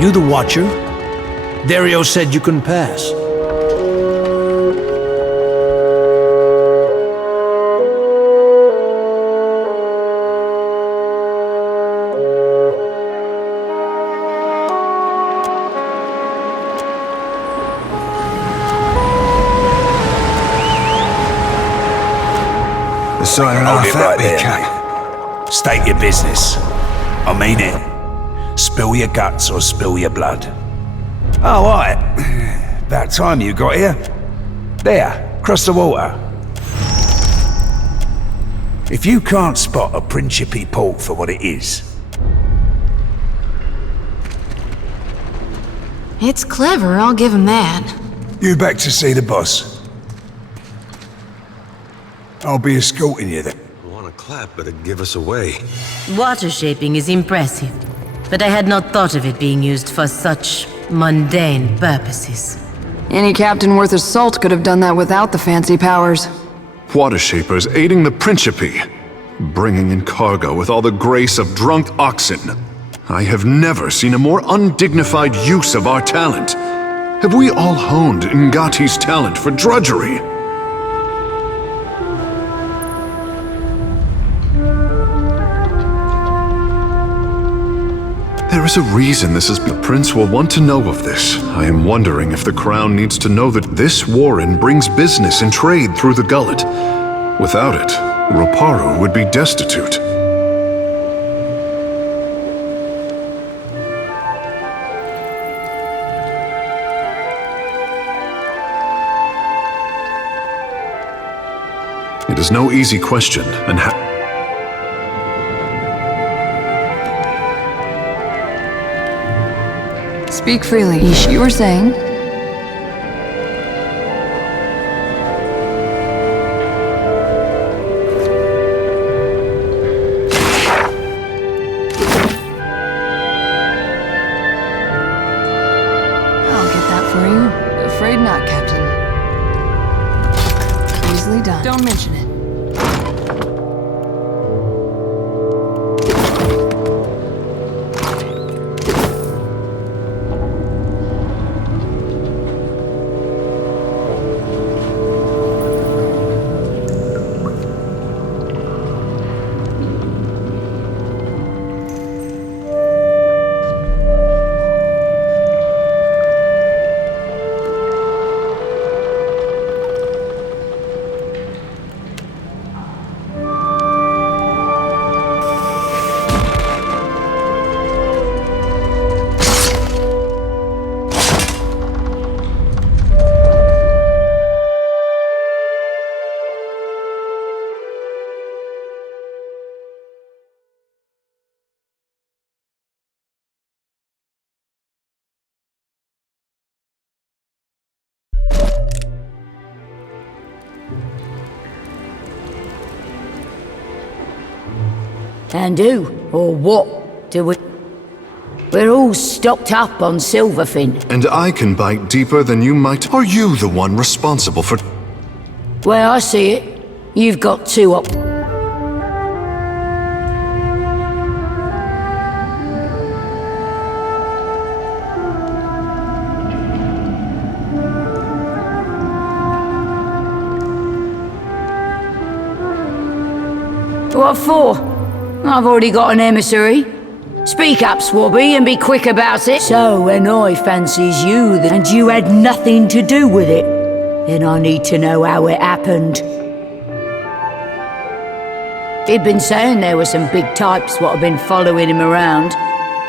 You the Watcher? Dario said you couldn't pass. The sign and Hold half it that right big there. cat. State your business. I mean it. Spill your guts or spill your blood. Oh, right. About time you got here. There, across the water. If you can't spot a Principe port for what it is, It's clever, I'll give him that. you back to see the boss. I'll be escorting you there. I want to clap, but it'd give us away. Water shaping is impressive, but I had not thought of it being used for such mundane purposes. Any captain worth his salt could have done that without the fancy powers. Water shapers aiding the Principe, bringing in cargo with all the grace of drunk oxen. I have never seen a more undignified use of our talent. Have we all honed Ngati's talent for drudgery? There is a reason this is. The prince will want to know of this. I am wondering if the crown needs to know that this warren brings business and trade through the gullet. Without it, Roparu would be destitute. It is no easy question, and Speak freely. You were saying? I'll get that for you. Afraid not, Captain. Easily done. Don't mention it. And who, or what, do we... We're all stocked up on silverfin. And I can bite deeper than you might. Are you the one responsible for... Well, I see it. You've got two up... What for? I've already got an emissary. Speak up, Swabby, and be quick about it. So, when I fancies you, and you had nothing to do with it, then I need to know how it happened. He'd been saying there were some big types what have been following him around,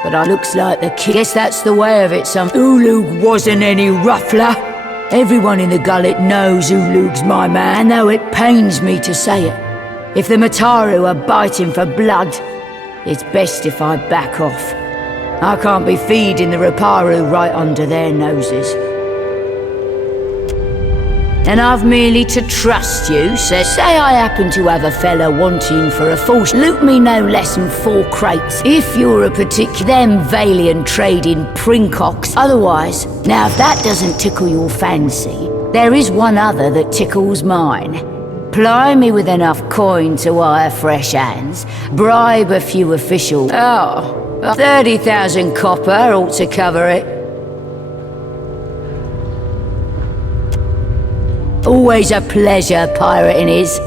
but it looks like the kid... Guess that's the way of it, some... Ulug wasn't any ruffler. Everyone in the gullet knows Ulug's my man, though it pains me to say it. If the Mataru are biting for blood, it's best if I back off. I can't be feeding the Roparu right under their noses. And I've merely to trust you, so say I happen to have a fella wanting for a force, loot me no less than 4 crates, if you're a particular them Valian trading princocks. Otherwise, now if that doesn't tickle your fancy, there is one other that tickles mine. Ply me with enough coin to hire fresh hands, bribe a few officials. 30,000 copper ought to cover it. Always a pleasure pirating is.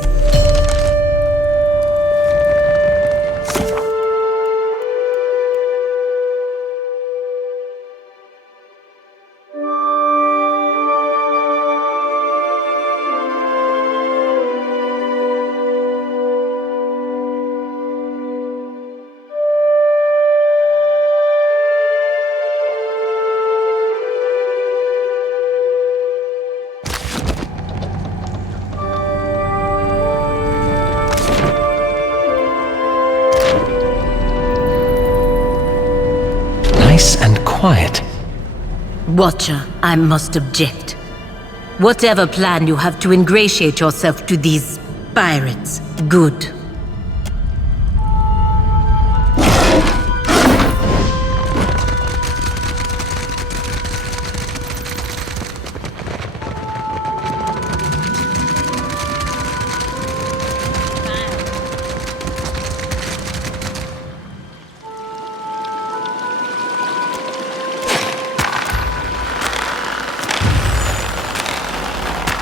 quiet. Watcher, I must object. Whatever plan you have to ingratiate yourself to these pirates, good.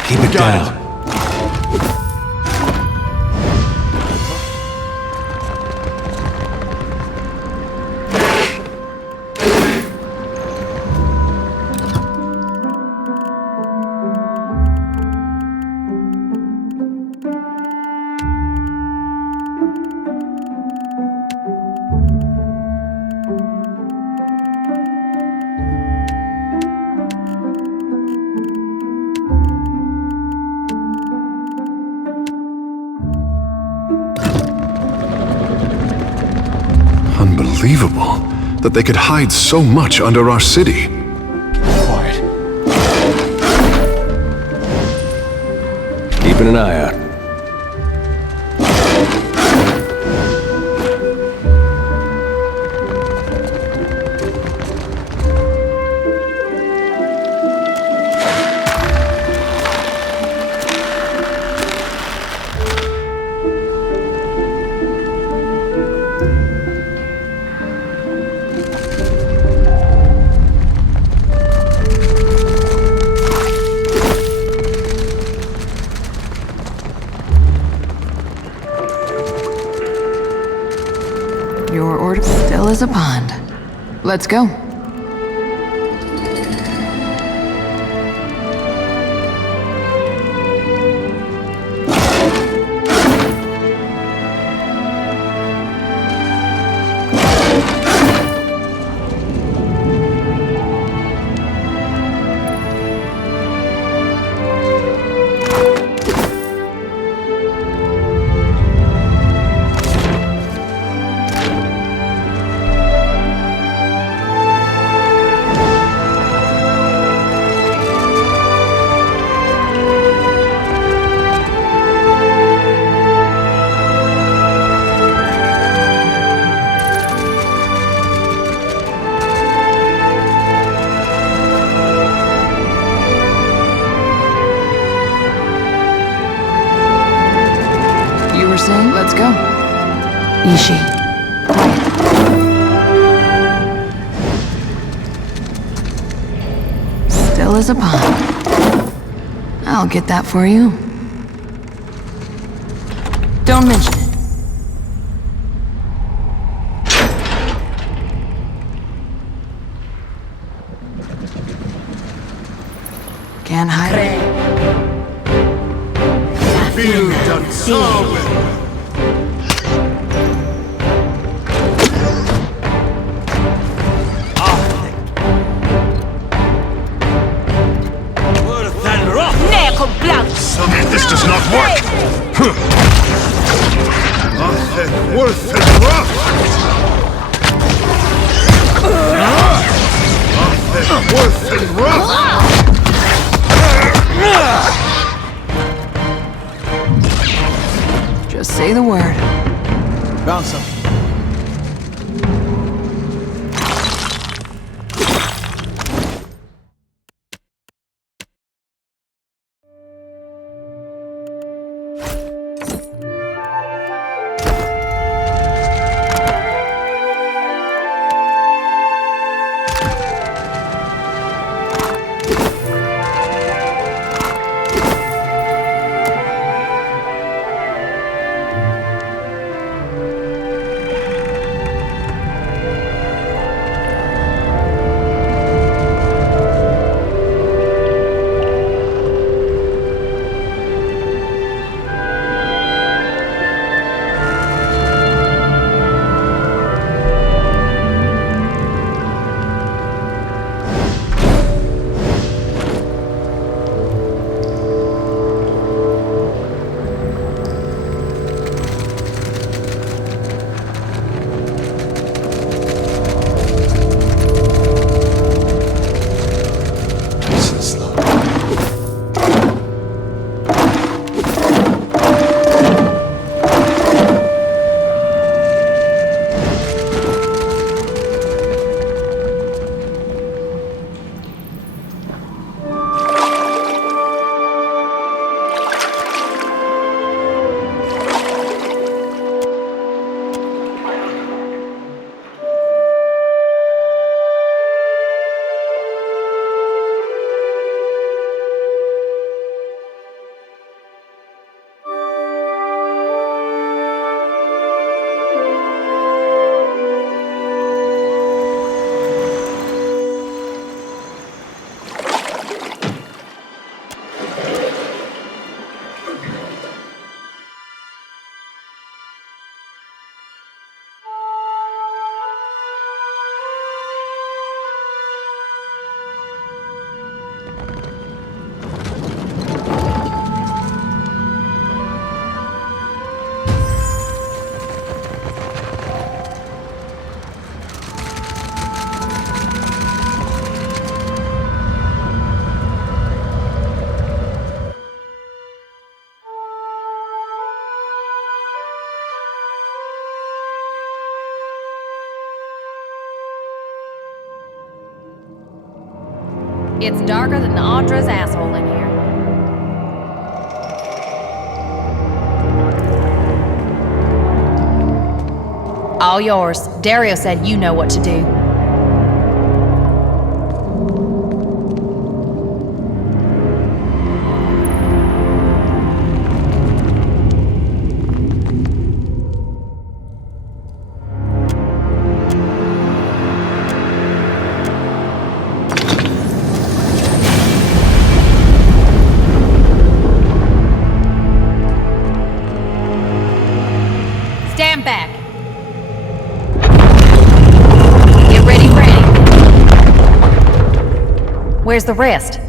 Keep it down. Unbelievable that they could hide so much under our city. Quiet. Keeping an eye out. Your order still is a pond. Let's go. Saying, let's go. Ishi. Still as a pond. I'll get that for you. Don't mention it. Can't hide it. Feel done so well. This does not work! Worth and rough! Worth and rough! Just say the word. Found some. It's darker than Audra's asshole in here. All yours. Dario said you know what to do. Stand back. Get ready for anything. Where's the rest?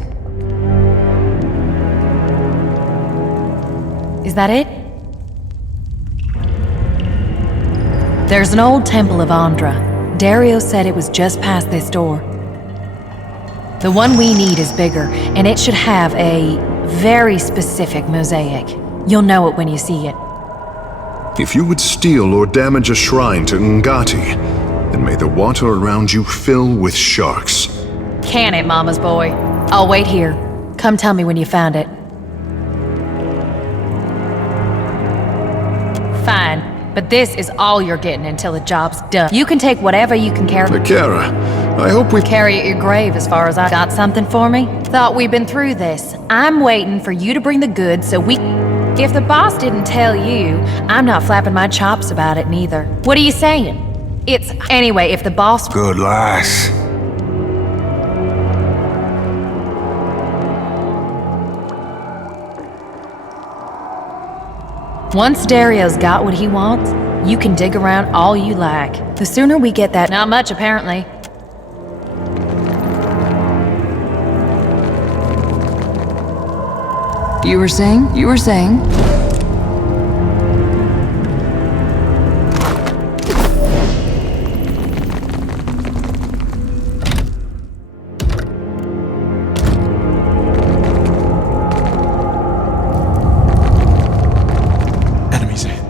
Is that it? There's an old temple of Andra. Dario said it was just past this door. The one we need is bigger, and it should have a very specific mosaic. You'll know it when you see it. If you would steal or damage a shrine to Ngati, then may the water around you fill with sharks. Can it, Mama's boy? I'll wait here. Come tell me when you found it. Fine, but this is all you're getting until the job's done. You can take whatever you can carry. Akira, I hope we carry at your grave as far as I got something for me. Thought we'd been through this. I'm waiting for you to bring the goods so we... If the boss didn't tell you, I'm not flapping my chops about it neither. What are you saying? It's... Anyway, if the boss... Good lass. Once Dario's got what he wants, you can dig around all you like. The sooner we get that... Not much, apparently. You were saying? Enemies ahead.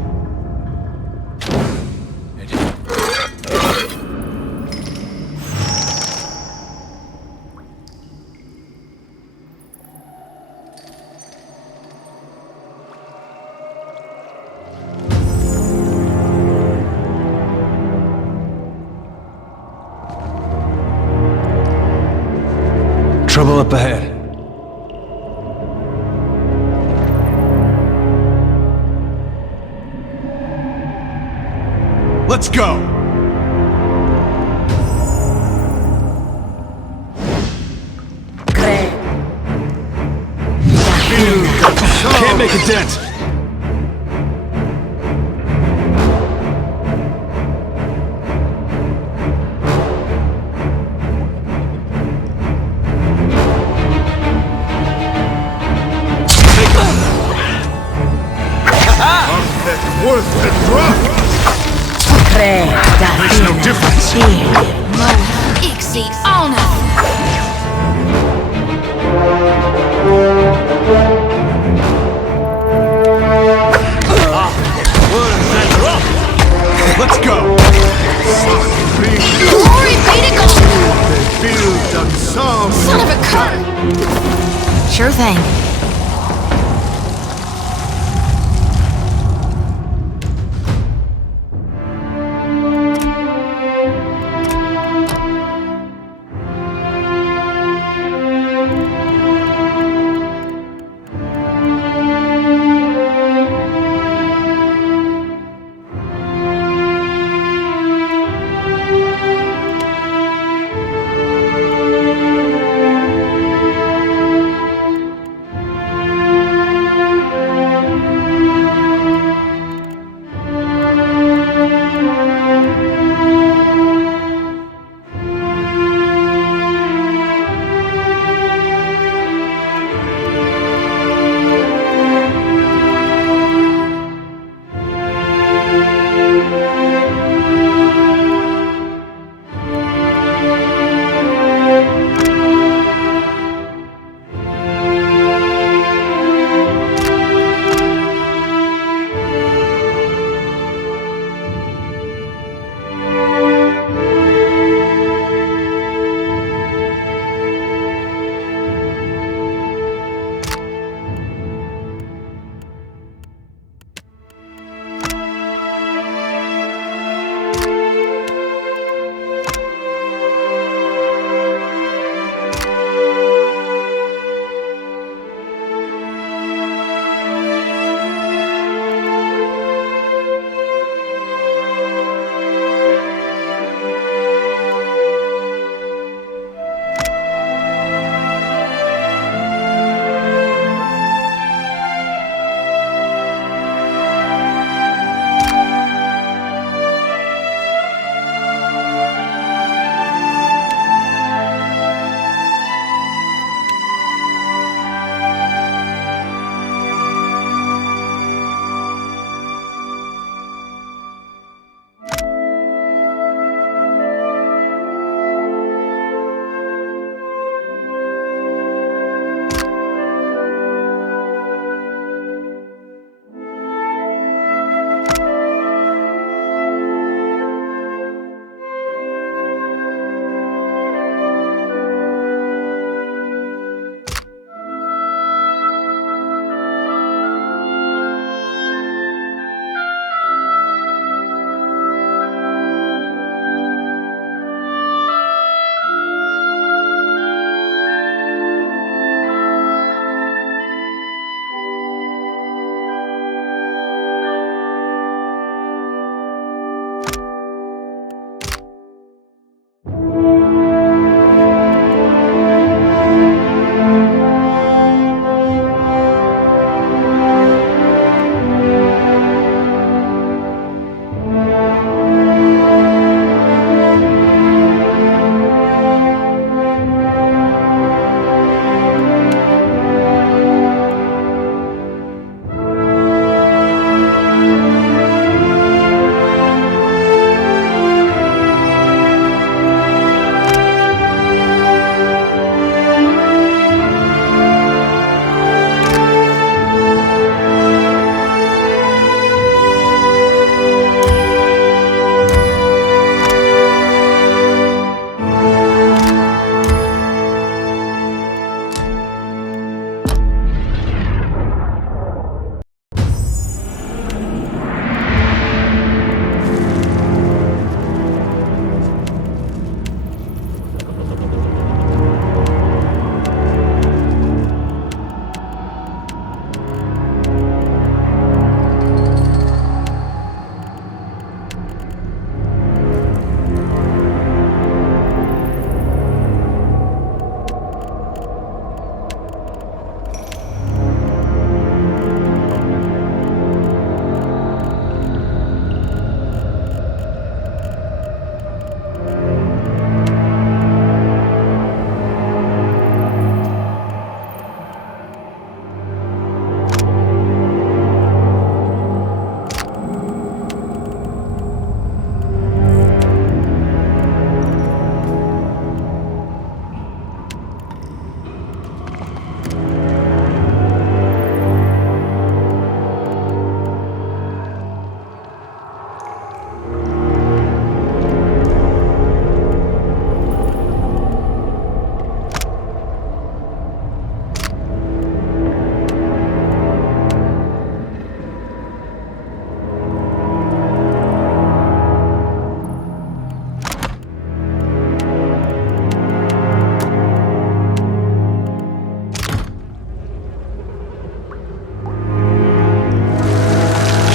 Trouble up ahead. Let's go! Can't make a dent! Worth the drop! Makes no difference. Ixi, honor! Let's go! Glory be to God! Son of a cunt! Sure thing.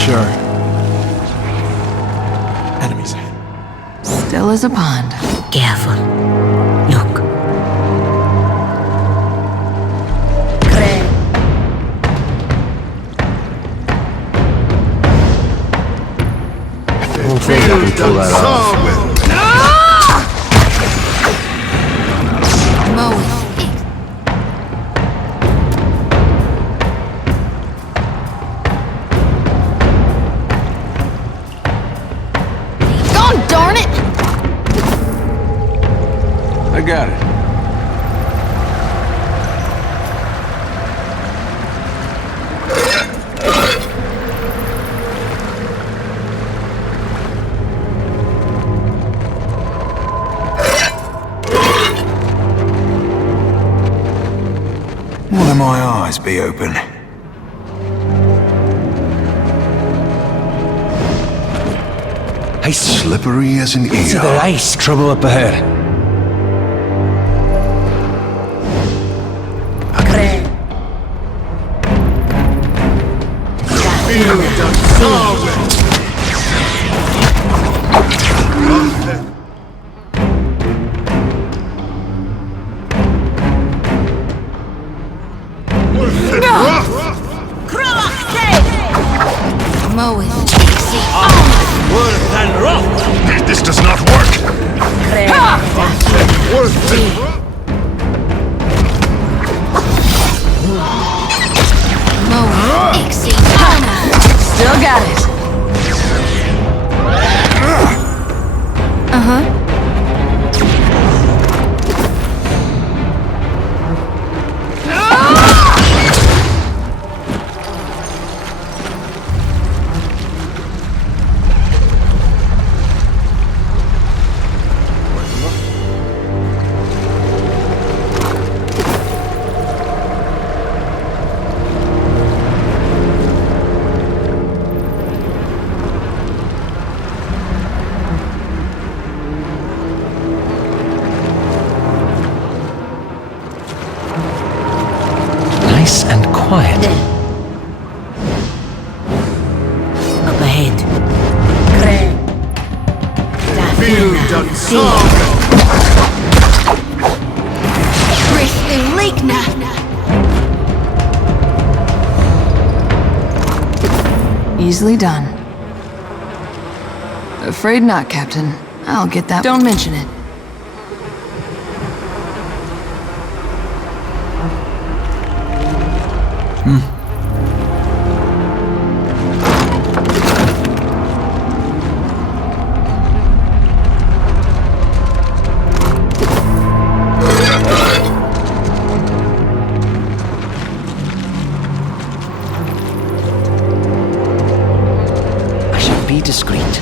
Sure. Enemies ahead. Still as a pond. Careful. Look. I don't think I can pull that off. God darn it! I got it. One of my eyes be open. Slippery as an eel. To the ice. Trouble up ahead. This does not work. Still got it. Nice and quiet. Up ahead. Easily done. Afraid not, Captain. I'll get that. Don't mention it. Be discreet.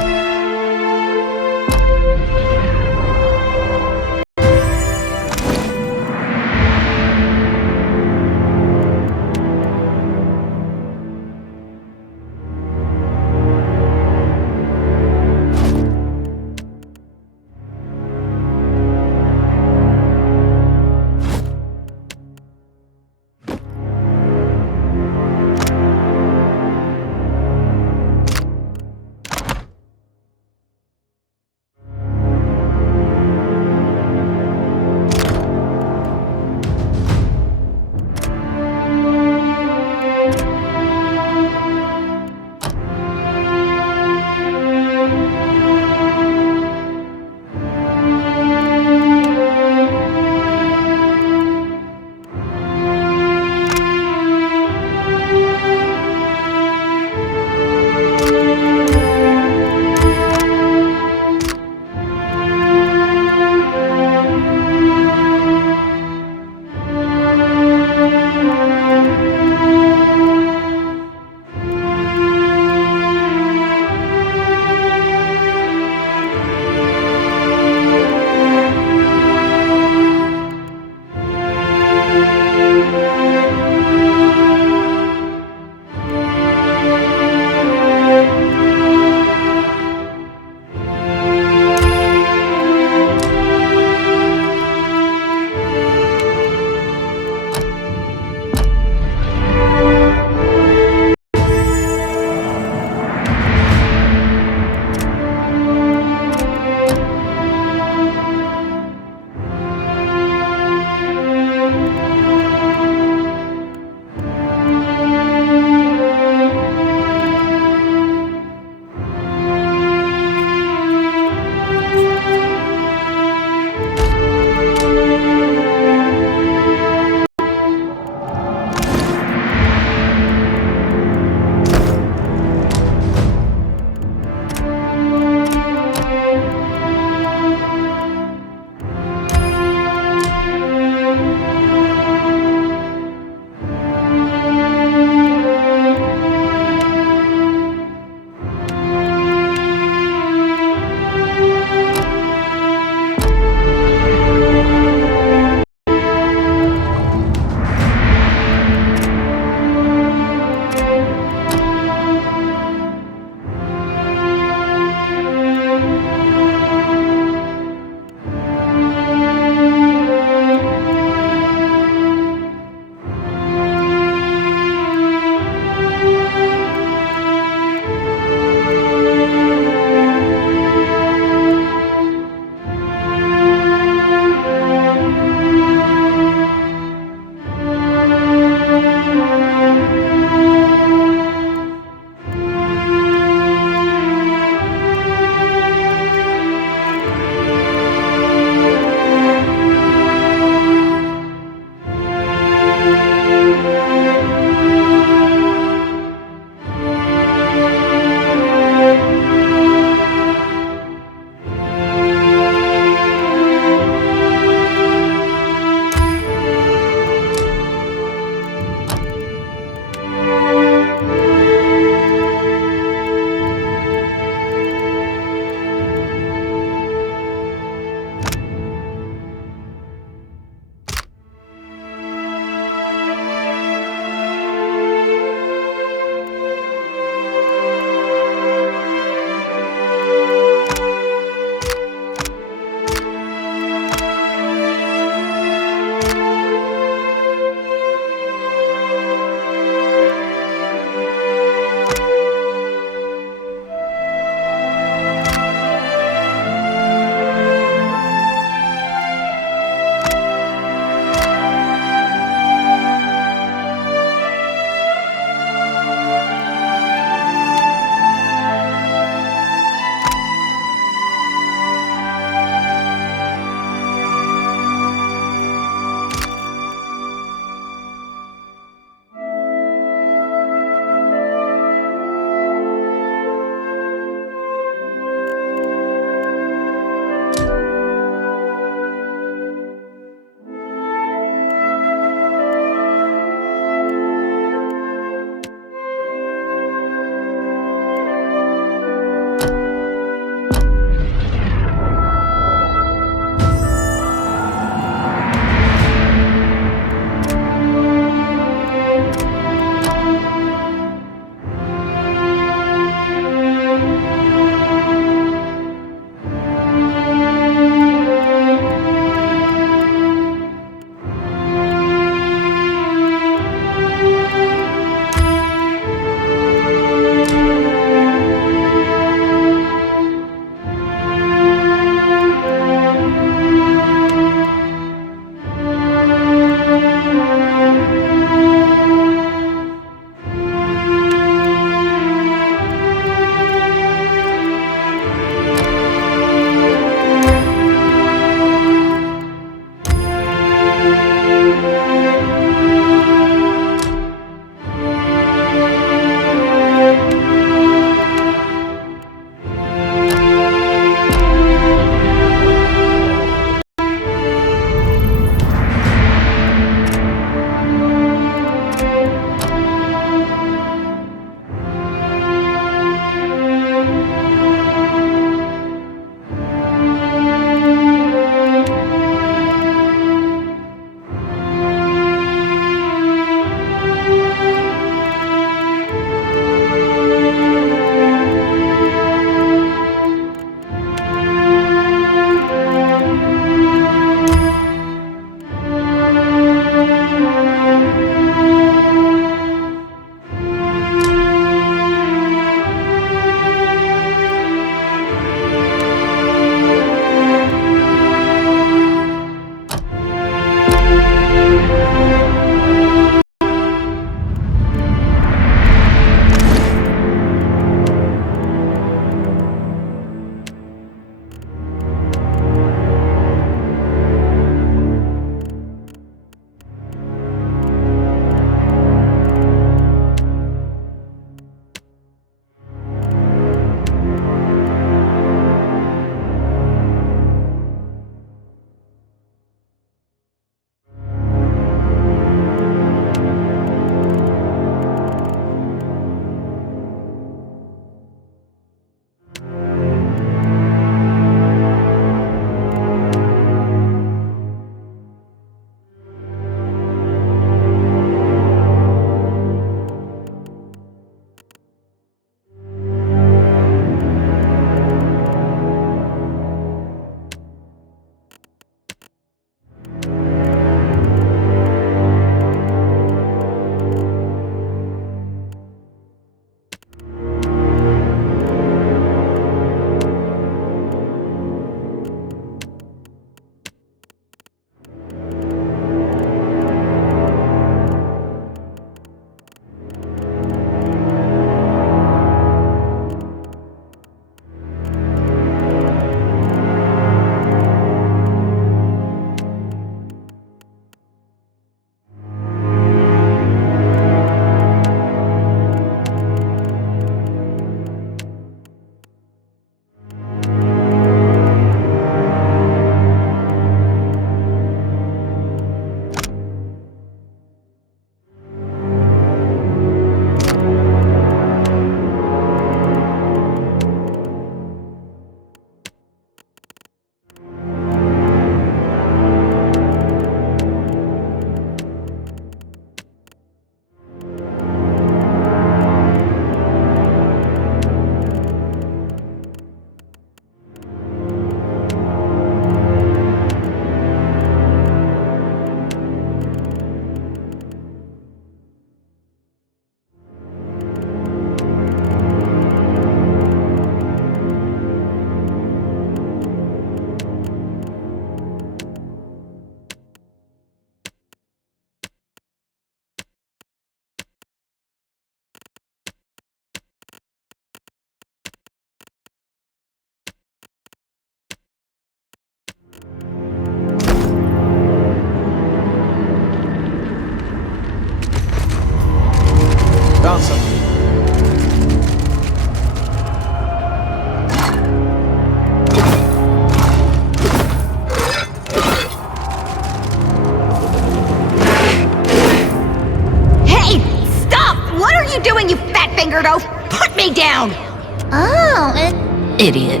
idiot.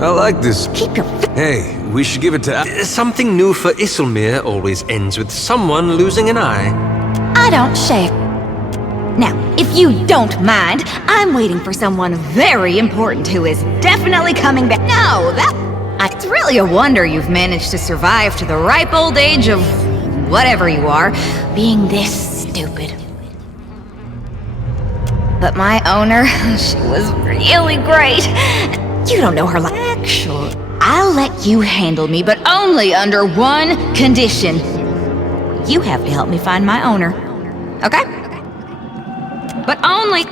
I like this. Keep your Hey, we should give it to... Something new for Isilmir always ends with someone losing an eye. I don't shave. Now, if you don't mind, I'm waiting for someone very important who is definitely coming back. No, it's really a wonder you've managed to survive to the ripe old age of whatever you are, being this stupid. But my owner, she was really great. You don't know her like... Actually, I'll let you handle me, but only under one condition. You have to help me find my owner. Okay? But only...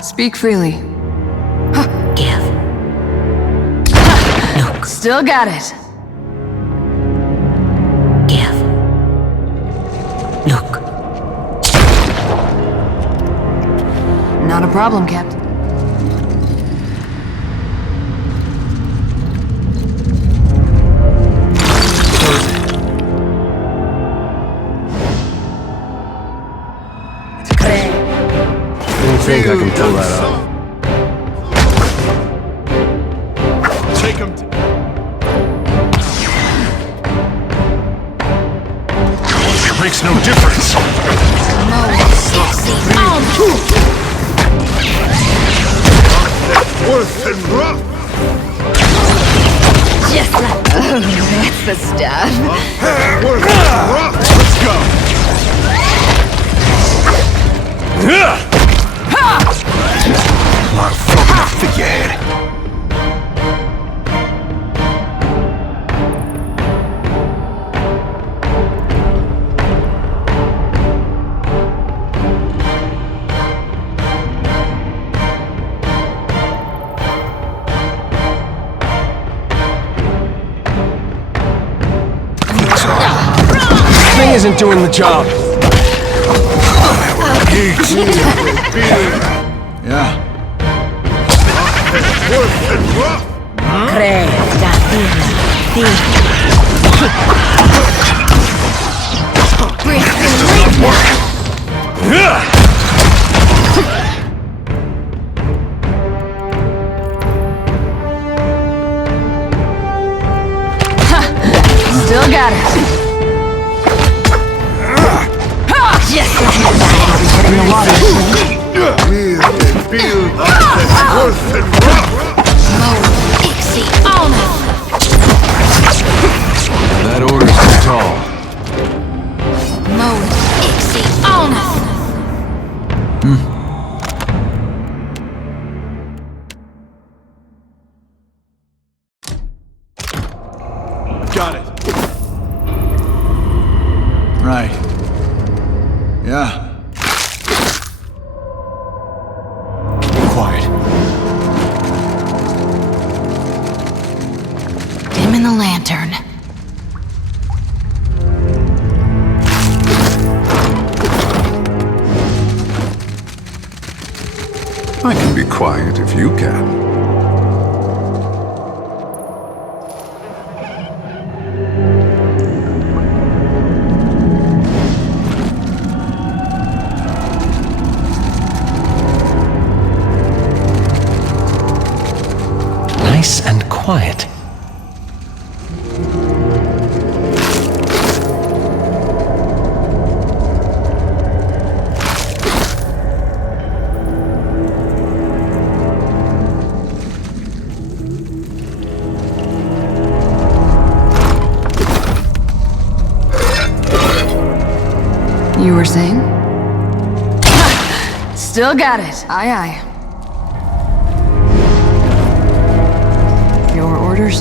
Speak freely. Give. Look. Still got it. Give. Look. Not a problem, Captain. I think I can pull that off. Take him. It makes no difference. Worth and rough. Just like... Oh, that's the stuff. Worth and rough. Let's go. Like flogging a figurehead. This thing isn't doing the job. Yeah. Still got it. Just like in the water. Wield and build worth and rough. That order's too tall. Got it. Right. Yeah. Quiet. Dim in the lantern. I can be quiet if you can. You were saying? Still got it. Aye, aye. Your orders?